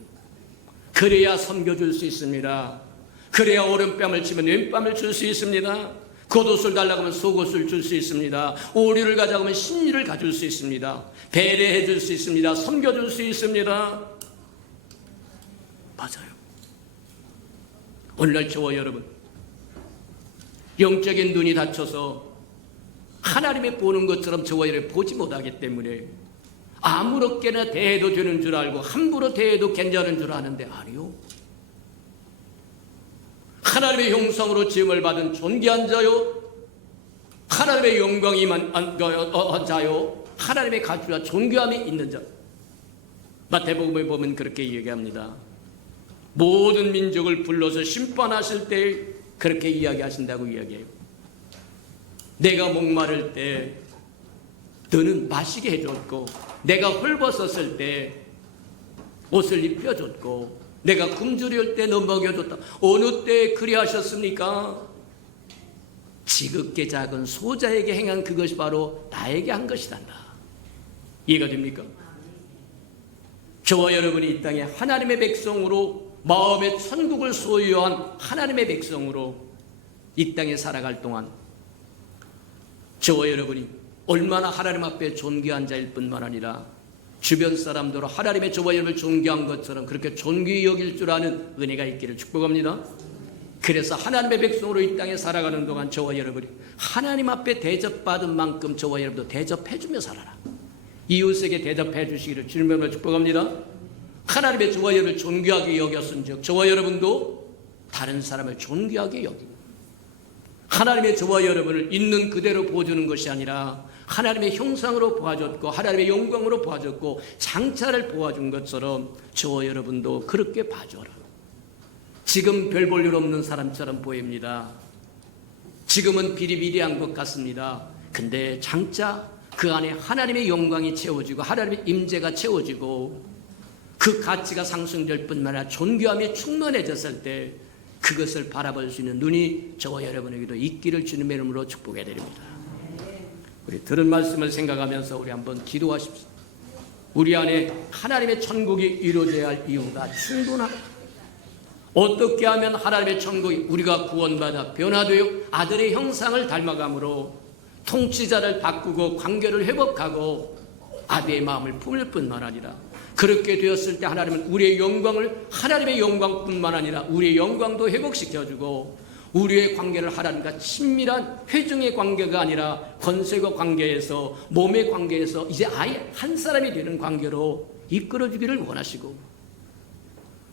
그래야 섬겨줄 수 있습니다. 그래야 오른뺨을 치면 왼뺨을 줄 수 있습니다. 겉옷을 달라고 하면 속옷을 줄 수 있습니다. 오리를 가자고 하면 신리를 가질 수 있습니다. 배려해 줄 수 있습니다. 섬겨줄 수 있습니다. 맞아요. 오늘날 저와 여러분, 영적인 눈이 닫혀서 하나님의 보는 것처럼 저와 여러분이 보지 못하기 때문에 아무렇게나 대해도 되는 줄 알고 함부로 대해도 괜찮은 줄 아는데 아니요. 하나님의 형상으로 지음을 받은 존귀한 자요, 하나님의 영광이 임한 자요, 하나님의 가치와 존귀함이 있는 자. 마태복음에 보면 그렇게 얘기합니다. 모든 민족을 불러서 심판하실 때 그렇게 이야기하신다고 이야기해요. 내가 목마를 때 너는 마시게 해줬고, 내가 헐벗었을 때 옷을 입혀줬고, 내가 굶주릴 때 너 먹여줬다. 어느 때 그리하셨습니까? 지극게 작은 소자에게 행한 그것이 바로 나에게 한 것이란다. 이해가 됩니까? 저와 여러분이 이 땅에 하나님의 백성으로, 마음의 천국을 소유한 하나님의 백성으로 이 땅에 살아갈 동안 저와 여러분이 얼마나 하나님 앞에 존귀한 자일 뿐만 아니라 주변 사람들로 하나님의 저와 여러분을 존귀한 것처럼 그렇게 존귀히 여길 줄 아는 은혜가 있기를 축복합니다. 그래서 하나님의 백성으로 이 땅에 살아가는 동안 저와 여러분이 하나님 앞에 대접받은 만큼 저와 여러분도 대접해주며 살아라. 이웃에게 대접해 주시기를 주님으로 축복합니다. 하나님의 저와 여러분을 존귀하게 여겼은즉 저와 여러분도 다른 사람을 존귀하게 여기고, 하나님의 저와 여러분을 있는 그대로 보여주는 것이 아니라 하나님의 형상으로 보아줬고 하나님의 영광으로 보아줬고 장차를 보아준 것처럼 저와 여러분도 그렇게 봐줘라. 지금 별 볼 일 없는 사람처럼 보입니다. 지금은 비리비리한 것 같습니다. 근데 장차 그 안에 하나님의 영광이 채워지고 하나님의 임재가 채워지고 그 가치가 상승될 뿐만 아니라 존귀함이 충만해졌을 때 그것을 바라볼 수 있는 눈이 저와 여러분에게도 있기를 주님의 이름으로 축복해 드립니다. 우리 들은 말씀을 생각하면서 우리 한번 기도하십시오. 우리 안에 하나님의 천국이 이루어져야 할 이유가 충분합니다. 어떻게 하면 하나님의 천국이 우리가 구원받아 변화되어 아들의 형상을 닮아감으로 통치자를 바꾸고 관계를 회복하고 아비의 마음을 품을 뿐만 아니라 그렇게 되었을 때 하나님은 우리의 영광을 하나님의 영광뿐만 아니라 우리의 영광도 회복시켜주고 우리의 관계를 하나님과 친밀한 회중의 관계가 아니라 권세과 관계에서 몸의 관계에서 이제 아예 한 사람이 되는 관계로 이끌어주기를 원하시고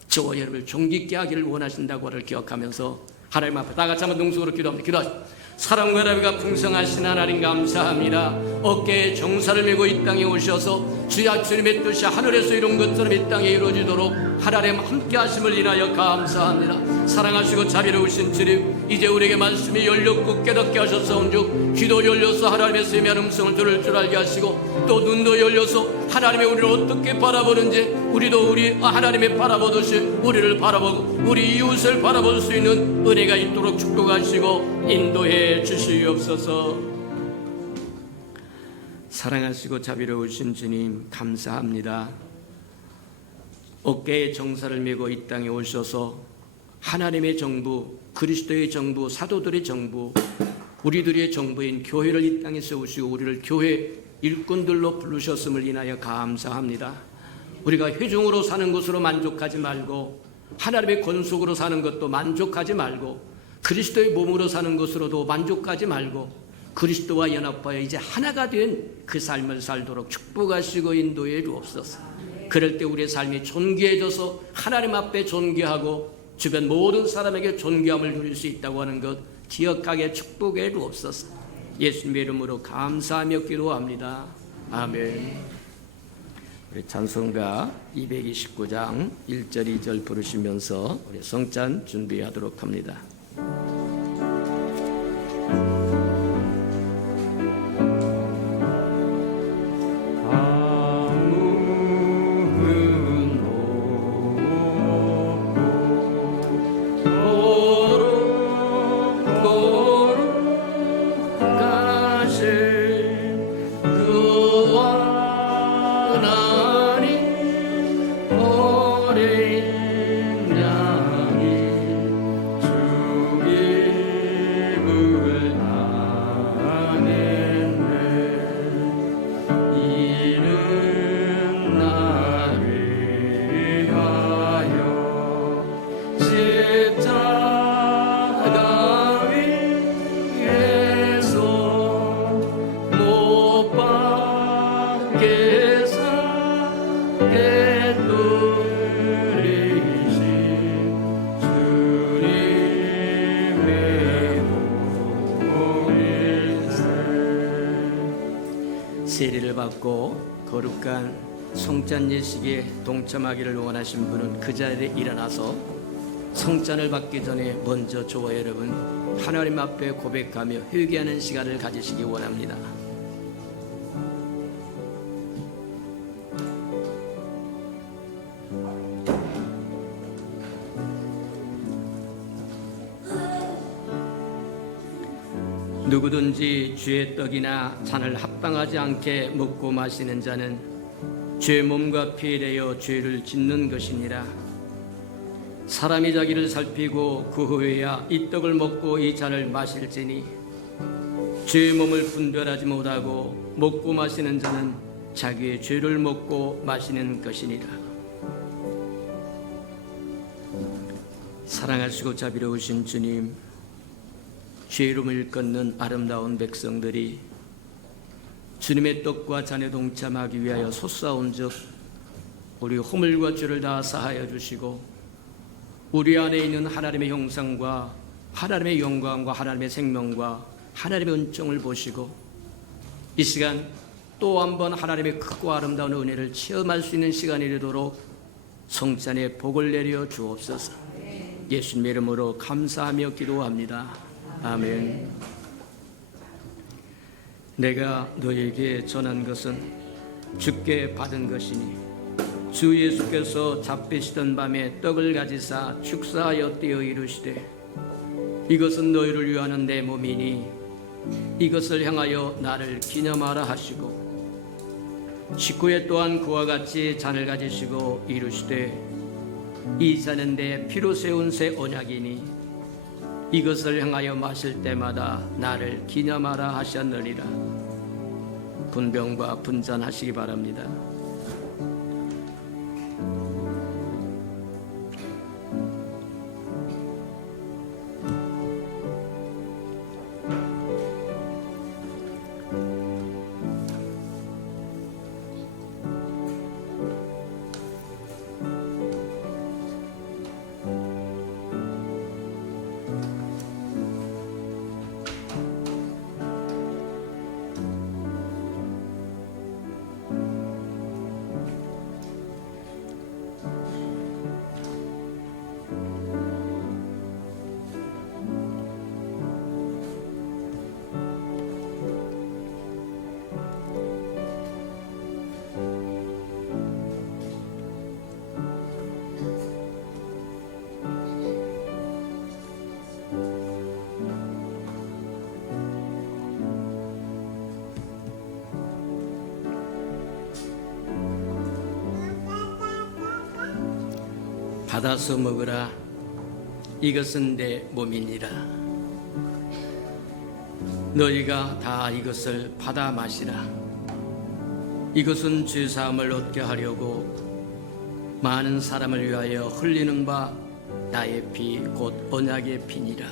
저와 여러분을 존귀케 하기를 원하신다고를 기억하면서 하나님 앞에 다 같이 한번 동성으로 기도합니다. 기도하십시오. 사랑과 나비가 풍성하신 하나님 감사합니다. 어깨에 정사를 메고 이 땅에 오셔서 주야 주님의 뜻이 하늘에서 이룬 것처럼 이 땅에 이루어지도록 하나님 함께 하심을 인하여 감사합니다. 사랑하시고 자비로우신 주님, 이제 우리에게 말씀이 열렸고 깨닫게 하셨사온즉 귀도 열려서 하나님의 세미한 음성을 들을 줄 알게 하시고 또 눈도 열려서 하나님의 우리를 어떻게 바라보는지 우리도 우리 하나님의 바라보듯이 우리를 바라보고 우리 이웃을 바라볼 수 있는 은혜가 있도록 축복하시고 인도해 주시옵소서. 사랑하시고 자비로우신 주님 감사합니다. 어깨에 정사를 메고 이 땅에 오셔서 하나님의 정부, 그리스도의 정부, 사도들의 정부, 우리들의 정부인 교회를 이 땅에 세우시고 우리를 교회 일꾼들로 부르셨음을 인하여 감사합니다. 우리가 회중으로 사는 것으로 만족하지 말고 하나님의 권속으로 사는 것도 만족하지 말고 그리스도의 몸으로 사는 것으로도 만족하지 말고 그리스도와 연합하여 이제 하나가 된 그 삶을 살도록 축복하시고 인도해 주옵소서. 그럴 때 우리의 삶이 존귀해져서 하나님 앞에 존귀하고 주변 모든 사람에게 존귀함을 누릴 수 있다고 하는 것 기억하게 축복해 주옵소서. 예수님의 이름으로 감사하며 기도합니다. 아멘. 우리 찬송가 229장 1절 2절 부르시면서 우리 성찬 준비하도록 합니다. 주 세례를 받고 거룩한 성찬 예식에 동참하기를 원하신 분은 그 자리에 일어나서 성찬을 받기 전에 먼저 저와 여러분 하나님 앞에 고백하며 회개하는 시간을 가지시기 원합니다. 누구든지 주의 떡이나 잔을 합당하지 않게 먹고 마시는 자는 죄 몸과 피에 대하여 죄를 짓는 것이니라. 사람이 자기를 살피고 그 후에야 이 떡을 먹고 이 잔을 마실지니 죄의 몸을 분별하지 못하고 먹고 마시는 자는 자기의 죄를 먹고 마시는 것이니라. 사랑하시고 자비로우신 주님, 죄이름을 걷는 아름다운 백성들이 주님의 떡과 잔에 동참하기 위하여 솟아온즉 우리 허물과 죄를 다 사하여 주시고 우리 안에 있는 하나님의 형상과 하나님의 영광과 하나님의 생명과 하나님의 은총을 보시고 이 시간 또 한 번 하나님의 크고 아름다운 은혜를 체험할 수 있는 시간이 되도록 성찬에 복을 내려 주옵소서. 예수님의 이름으로 감사하며 기도합니다. 아멘. 내가 너에게 전한 것은 주께 받은 것이니 주 예수께서 잡히시던 밤에 떡을 가지사 축사하여 떼어 이르시되 이것은 너희를 위하는 내 몸이니 이것을 향하여 나를 기념하라 하시고 식후에 또한 그와 같이 잔을 가지시고 이르시되 이 잔은 내 피로 세운 새 언약이니 이것을 향하여 마실 때마다 나를 기념하라 하셨느니라. 분병과 분잔하시기 바랍니다. 받아서 먹으라. 이것은 내 몸이니라. 너희가 다 이것을 받아 마시라. 이것은 죄사함을 얻게 하려고 많은 사람을 위하여 흘리는 바 나의 피 곧 언약의 피니라.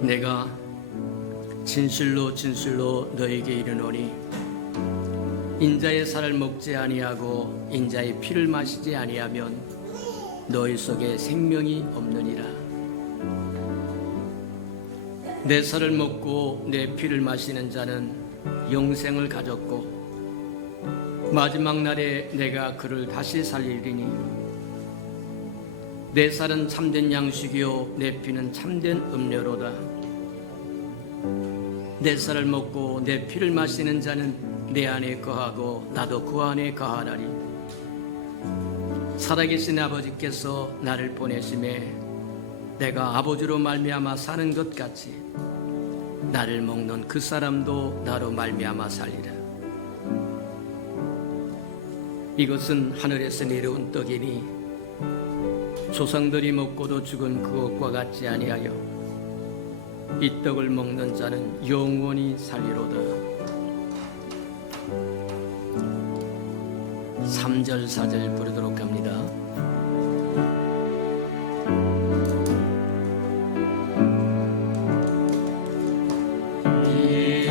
내가 진실로 진실로 너에게 이르노니 인자의 살을 먹지 아니하고 인자의 피를 마시지 아니하면 너희 속에 생명이 없느니라. 내 살을 먹고 내 피를 마시는 자는 영생을 가졌고 마지막 날에 내가 그를 다시 살리리니 내 살은 참된 양식이요 내 피는 참된 음료로다. 내 살을 먹고 내 피를 마시는 자는 내 안에 거하고 나도 그 안에 거하나니 살아계신 아버지께서 나를 보내심에 내가 아버지로 말미암아 사는 것 같이 나를 먹는 그 사람도 나로 말미암아 살리라. 이것은 하늘에서 내려온 떡이니 조상들이 먹고도 죽은 그것과 같지 아니하여 이 떡을 먹는 자는 영원히 살리로다. 3절 4절 부르도록 합니다.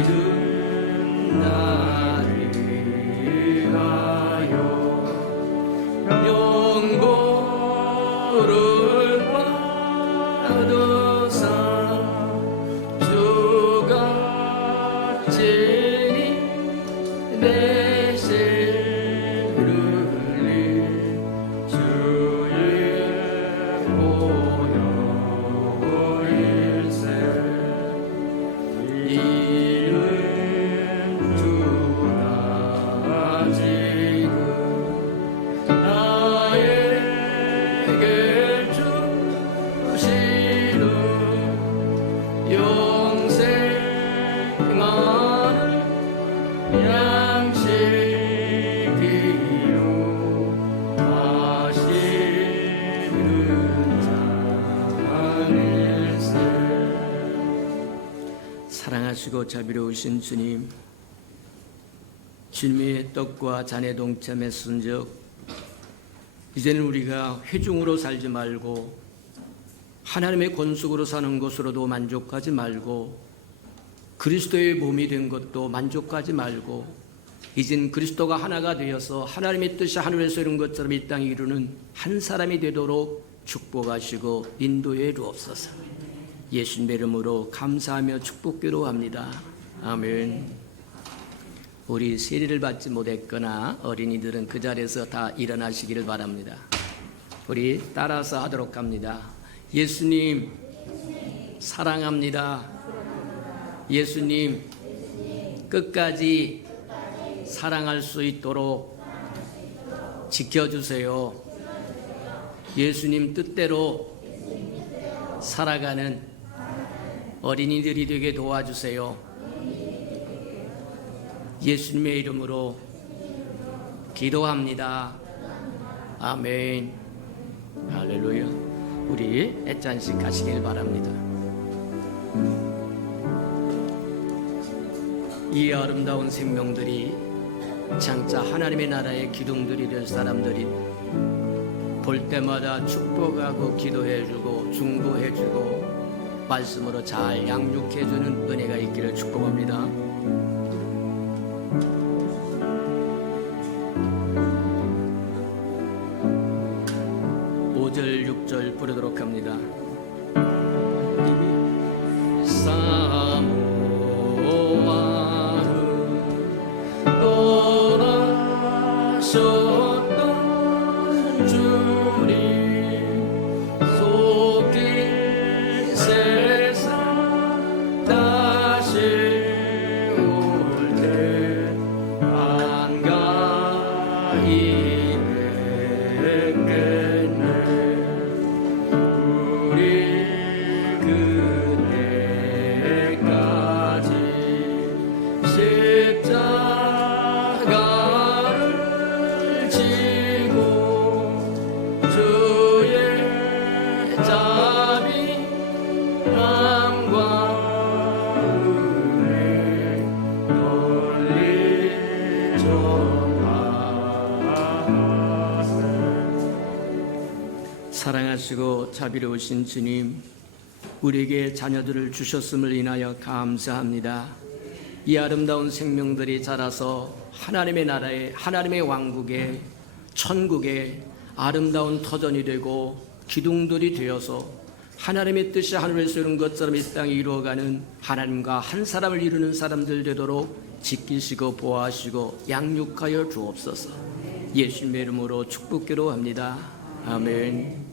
이른 나를 위하여 영광을 받으 착하시고 자비로우신 주님, 주님의 떡과 잔의 동참했은즉 이제는 우리가 회중으로 살지 말고 하나님의 권속으로 사는 것으로도 만족하지 말고 그리스도의 몸이 된 것도 만족하지 말고 이젠 그리스도가 하나가 되어서 하나님의 뜻이 하늘에서 이룬 것처럼 이 땅에 이루는 한 사람이 되도록 축복하시고 인도해 주옵소서. 예수님의 이름으로 감사하며 축복기로 합니다. 아멘. 우리 세례를 받지 못했거나 어린이들은 그 자리에서 다 일어나시기를 바랍니다. 우리 따라서 하도록 합니다. 예수님 사랑합니다. 예수님 끝까지 사랑할 수 있도록 지켜주세요. 예수님 뜻대로 살아가는 어린이들이 되게 도와주세요. 예수님의 이름으로 기도합니다. 아멘. 할렐루야. 우리 애짠씩 가시길 바랍니다. 이 아름다운 생명들이 장차 하나님의 나라의 기둥들이 될 사람들이 볼 때마다 축복하고 기도해주고 중보해주고 말씀으로 잘 양육해주는 은혜가 있기를 축복합니다. 5절 6절 부르도록 합니다. 떠나셨던 주님 속길 세상 다시 올 때 한가히 뵙겠네. 우리 그때까지 십자가를 지고 주의 자비함과 은혜 널리 전하세. 사랑하시고 자비로우신 주님, 우리에게 자녀들을 주셨음을 인하여 감사합니다. 이 아름다운 생명들이 자라서 하나님의 나라에, 하나님의 왕국에, 천국에 아름다운 터전이 되고 기둥들이 되어서 하나님의 뜻이 하늘에서 이룬 것처럼 이 땅에 이루어가는 하나님과 한 사람을 이루는 사람들 되도록 지키시고 보호하시고 양육하여 주옵소서. 예수님의 이름으로 축복기로 합니다. 아멘.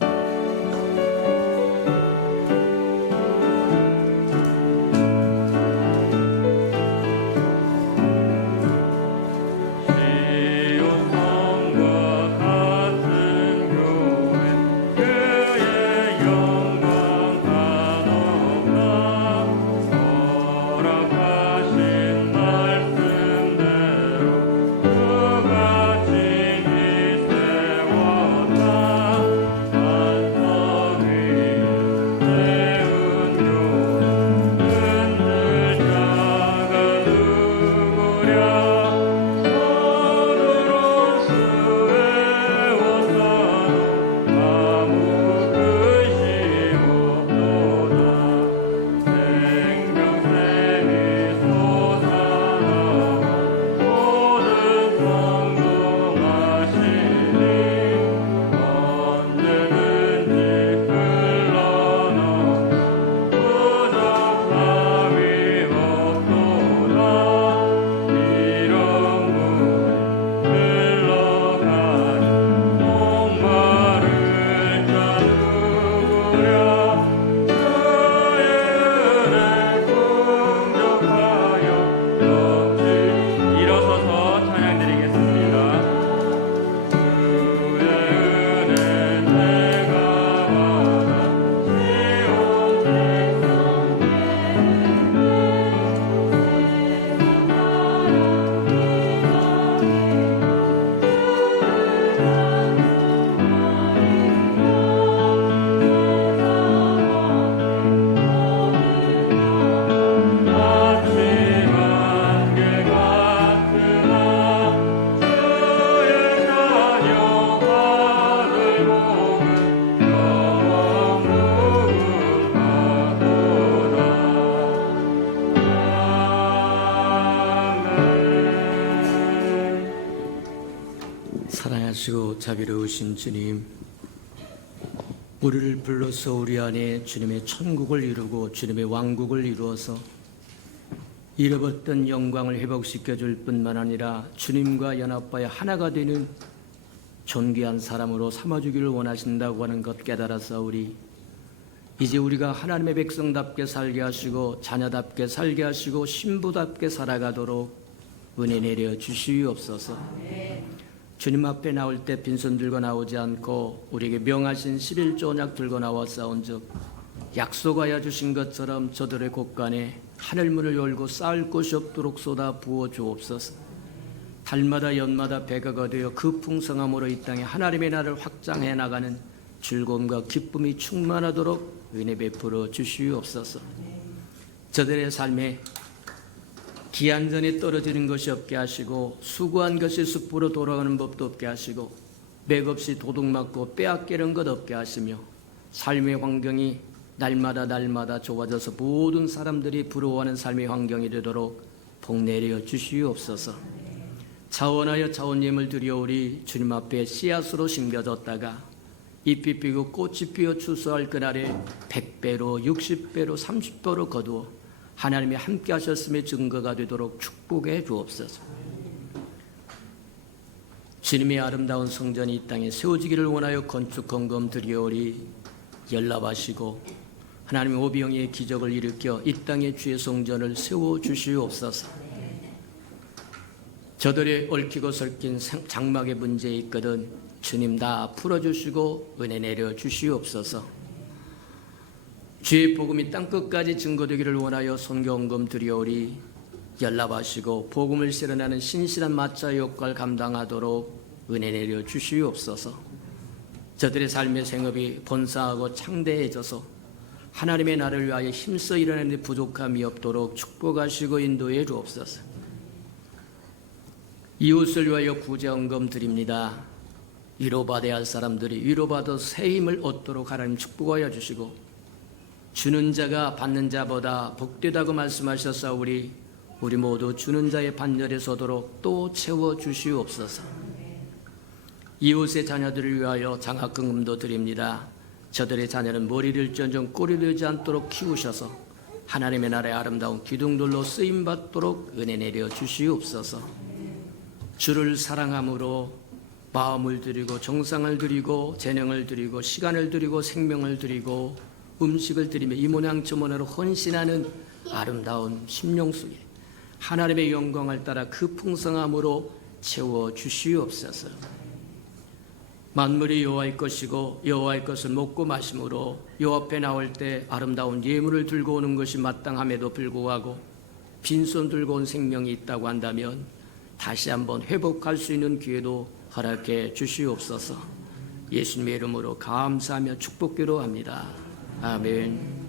사랑하시고 자비로우신 주님, 우리를 불러서 우리 안에 주님의 천국을 이루고 주님의 왕국을 이루어서 잃어버렸던 영광을 회복시켜 줄 뿐만 아니라 주님과 연합하여 하나가 되는 존귀한 사람으로 삼아주기를 원하신다고 하는 것 깨달아서 이제 우리가 하나님의 백성답게 살게 하시고 자녀답게 살게 하시고 신부답게 살아가도록 은혜 내려 주시옵소서. 주님 앞에 나올 때 빈손 들고 나오지 않고 우리에게 명하신 11조 언약 들고 나왔사온즉 약속하여 주신 것처럼 저들의 곳간에 하늘문을 열고 쌓을 곳이 없도록 쏟아 부어 주옵소서. 달마다 연마다 배가 거두어 그 풍성함으로 이 땅에 하나님의 나라를 확장해 나가는 즐거움과 기쁨이 충만하도록 은혜 베풀어 주시옵소서. 저들의 삶에 기한전에 떨어지는 것이 없게 하시고 수고한 것이 숯불로 돌아가는 법도 없게 하시고 맥없이 도둑맞고 빼앗기는 것 없게 하시며 삶의 환경이 날마다 좋아져서 모든 사람들이 부러워하는 삶의 환경이 되도록 복 내려 주시옵소서. 자원하여 자원님을 드려오리 주님 앞에 씨앗으로 심겨졌다가 잎이 피고 꽃이 피어 추수할 그날에 100배로 60배로 30배로 거두어 하나님이 함께 하셨음의 증거가 되도록 축복해 주옵소서. 주님의 아름다운 성전이 이 땅에 세워지기를 원하여 건축 헌금 드리오리 연락하시고 하나님의 오병이의 기적을 일으켜 이 땅에 주의 성전을 세워주시옵소서. 저들의 얽히고 설킨 장막의 문제 있거든 주님 다 풀어주시고 은혜 내려 주시옵소서. 주의 복음이 땅끝까지 증거되기를 원하여 선교헌금 드리오리 연락하시고 복음을 실현하는 신실한 마차 역할 감당하도록 은혜 내려 주시옵소서. 저들의 삶의 생업이 번성하고 창대해져서 하나님의 나라를 위하여 힘써 일어나는 데 부족함이 없도록 축복하시고 인도해 주옵소서. 이웃을 위하여 구제헌금 드립니다. 위로받아야 할 사람들이 위로받아 새 힘을 얻도록 하나님 축복하여 주시고 주는 자가 받는 자보다 복되다고 말씀하셨사오니 우리 모두 주는 자의 반열에 서도록 또 채워주시옵소서. 이웃의 자녀들을 위하여 장학금도 드립니다. 저들의 자녀는 머리를 전정 꼬리를 되지 않도록 키우셔서 하나님의 나라의 아름다운 기둥들로 쓰임받도록 은혜 내려 주시옵소서. 주를 사랑함으로 마음을 드리고 정성을 드리고 재능을 드리고 시간을 드리고 생명을 드리고 음식을 드리며 이 모양 저 모양으로 헌신하는 아름다운 심령 속에 하나님의 영광을 따라 그 풍성함으로 채워 주시옵소서. 만물이 여호와의 것이고 여호와의 것을 먹고 마심으로 여호와 앞에 나올 때 아름다운 예물을 들고 오는 것이 마땅함에도 불구하고 빈손 들고 온 생명이 있다고 한다면 다시 한번 회복할 수 있는 기회도 허락해 주시옵소서. 예수님의 이름으로 감사하며 축복기로 합니다. 아멘.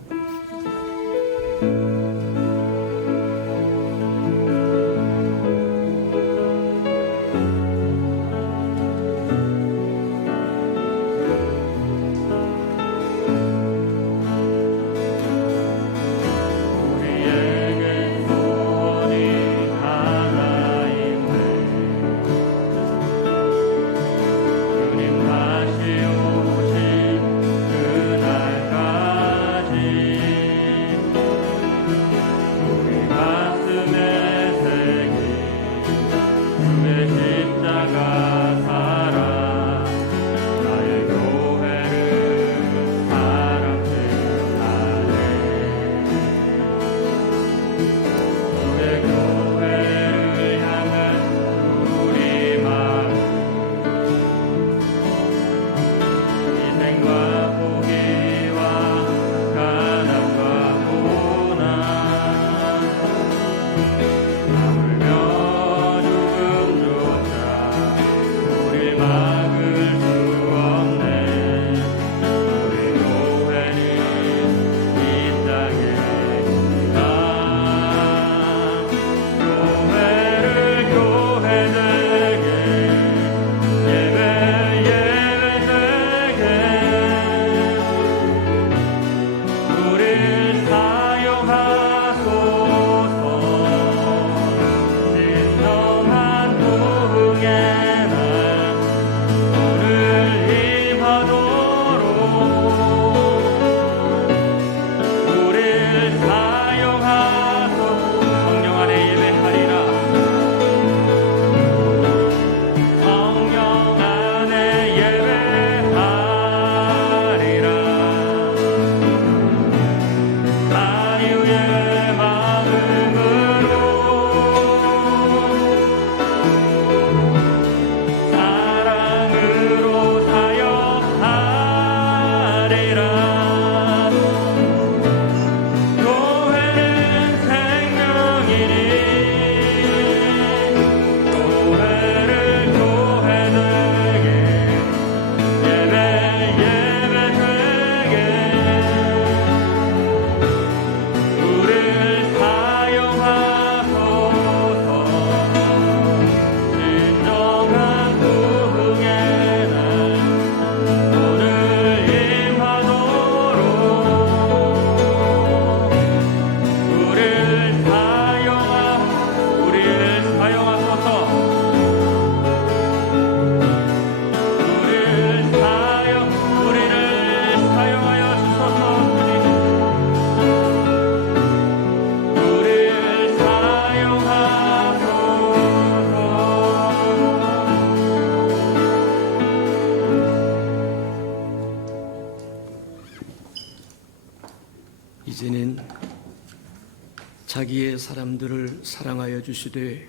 자기의 사람들을 사랑하여 주시되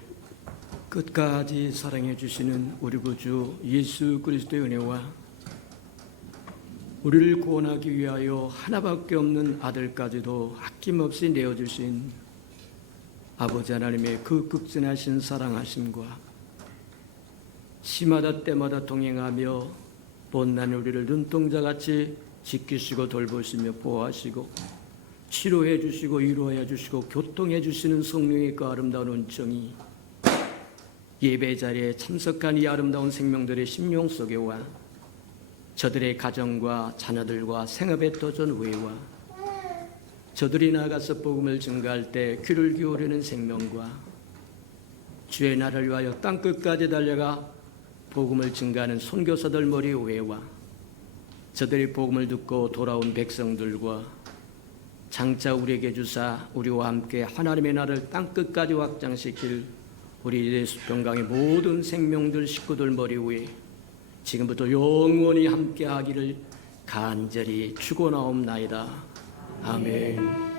끝까지 사랑해 주시는 우리 구주 예수 그리스도의 은혜와 우리를 구원하기 위하여 하나밖에 없는 아들까지도 아낌없이 내어주신 아버지 하나님의 그 극진하신 사랑하심과 시마다 때마다 동행하며 못난 우리를 눈동자같이 지키시고 돌보시며 보호하시고 치료해 주시고 위로해 주시고 교통해 주시는 성령의 그 아름다운 은총이 예배 자리에 참석한 이 아름다운 생명들의 심령 속에와 저들의 가정과 자녀들과 생업의 도전 외와 저들이 나가서 복음을 증거할 때 귀를 기울이는 생명과 주의 나라를 위하여 땅끝까지 달려가 복음을 증거하는 선교사들 머리 외와 저들이 복음을 듣고 돌아온 백성들과 장차 우리에게 주사 우리와 함께 하나님의 나라를 땅끝까지 확장시킬 우리 예수 평강의 모든 생명들 식구들 머리 위에 지금부터 영원히 함께하기를 간절히 축원하옵나이다. 아멘.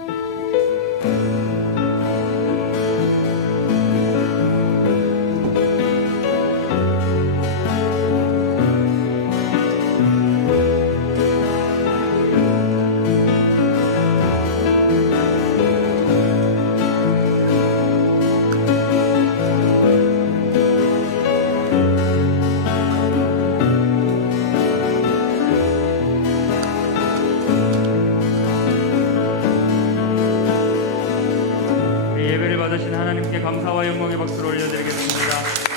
예배를 받으신 하나님께 감사와 영광의 박수를 올려드리겠습니다.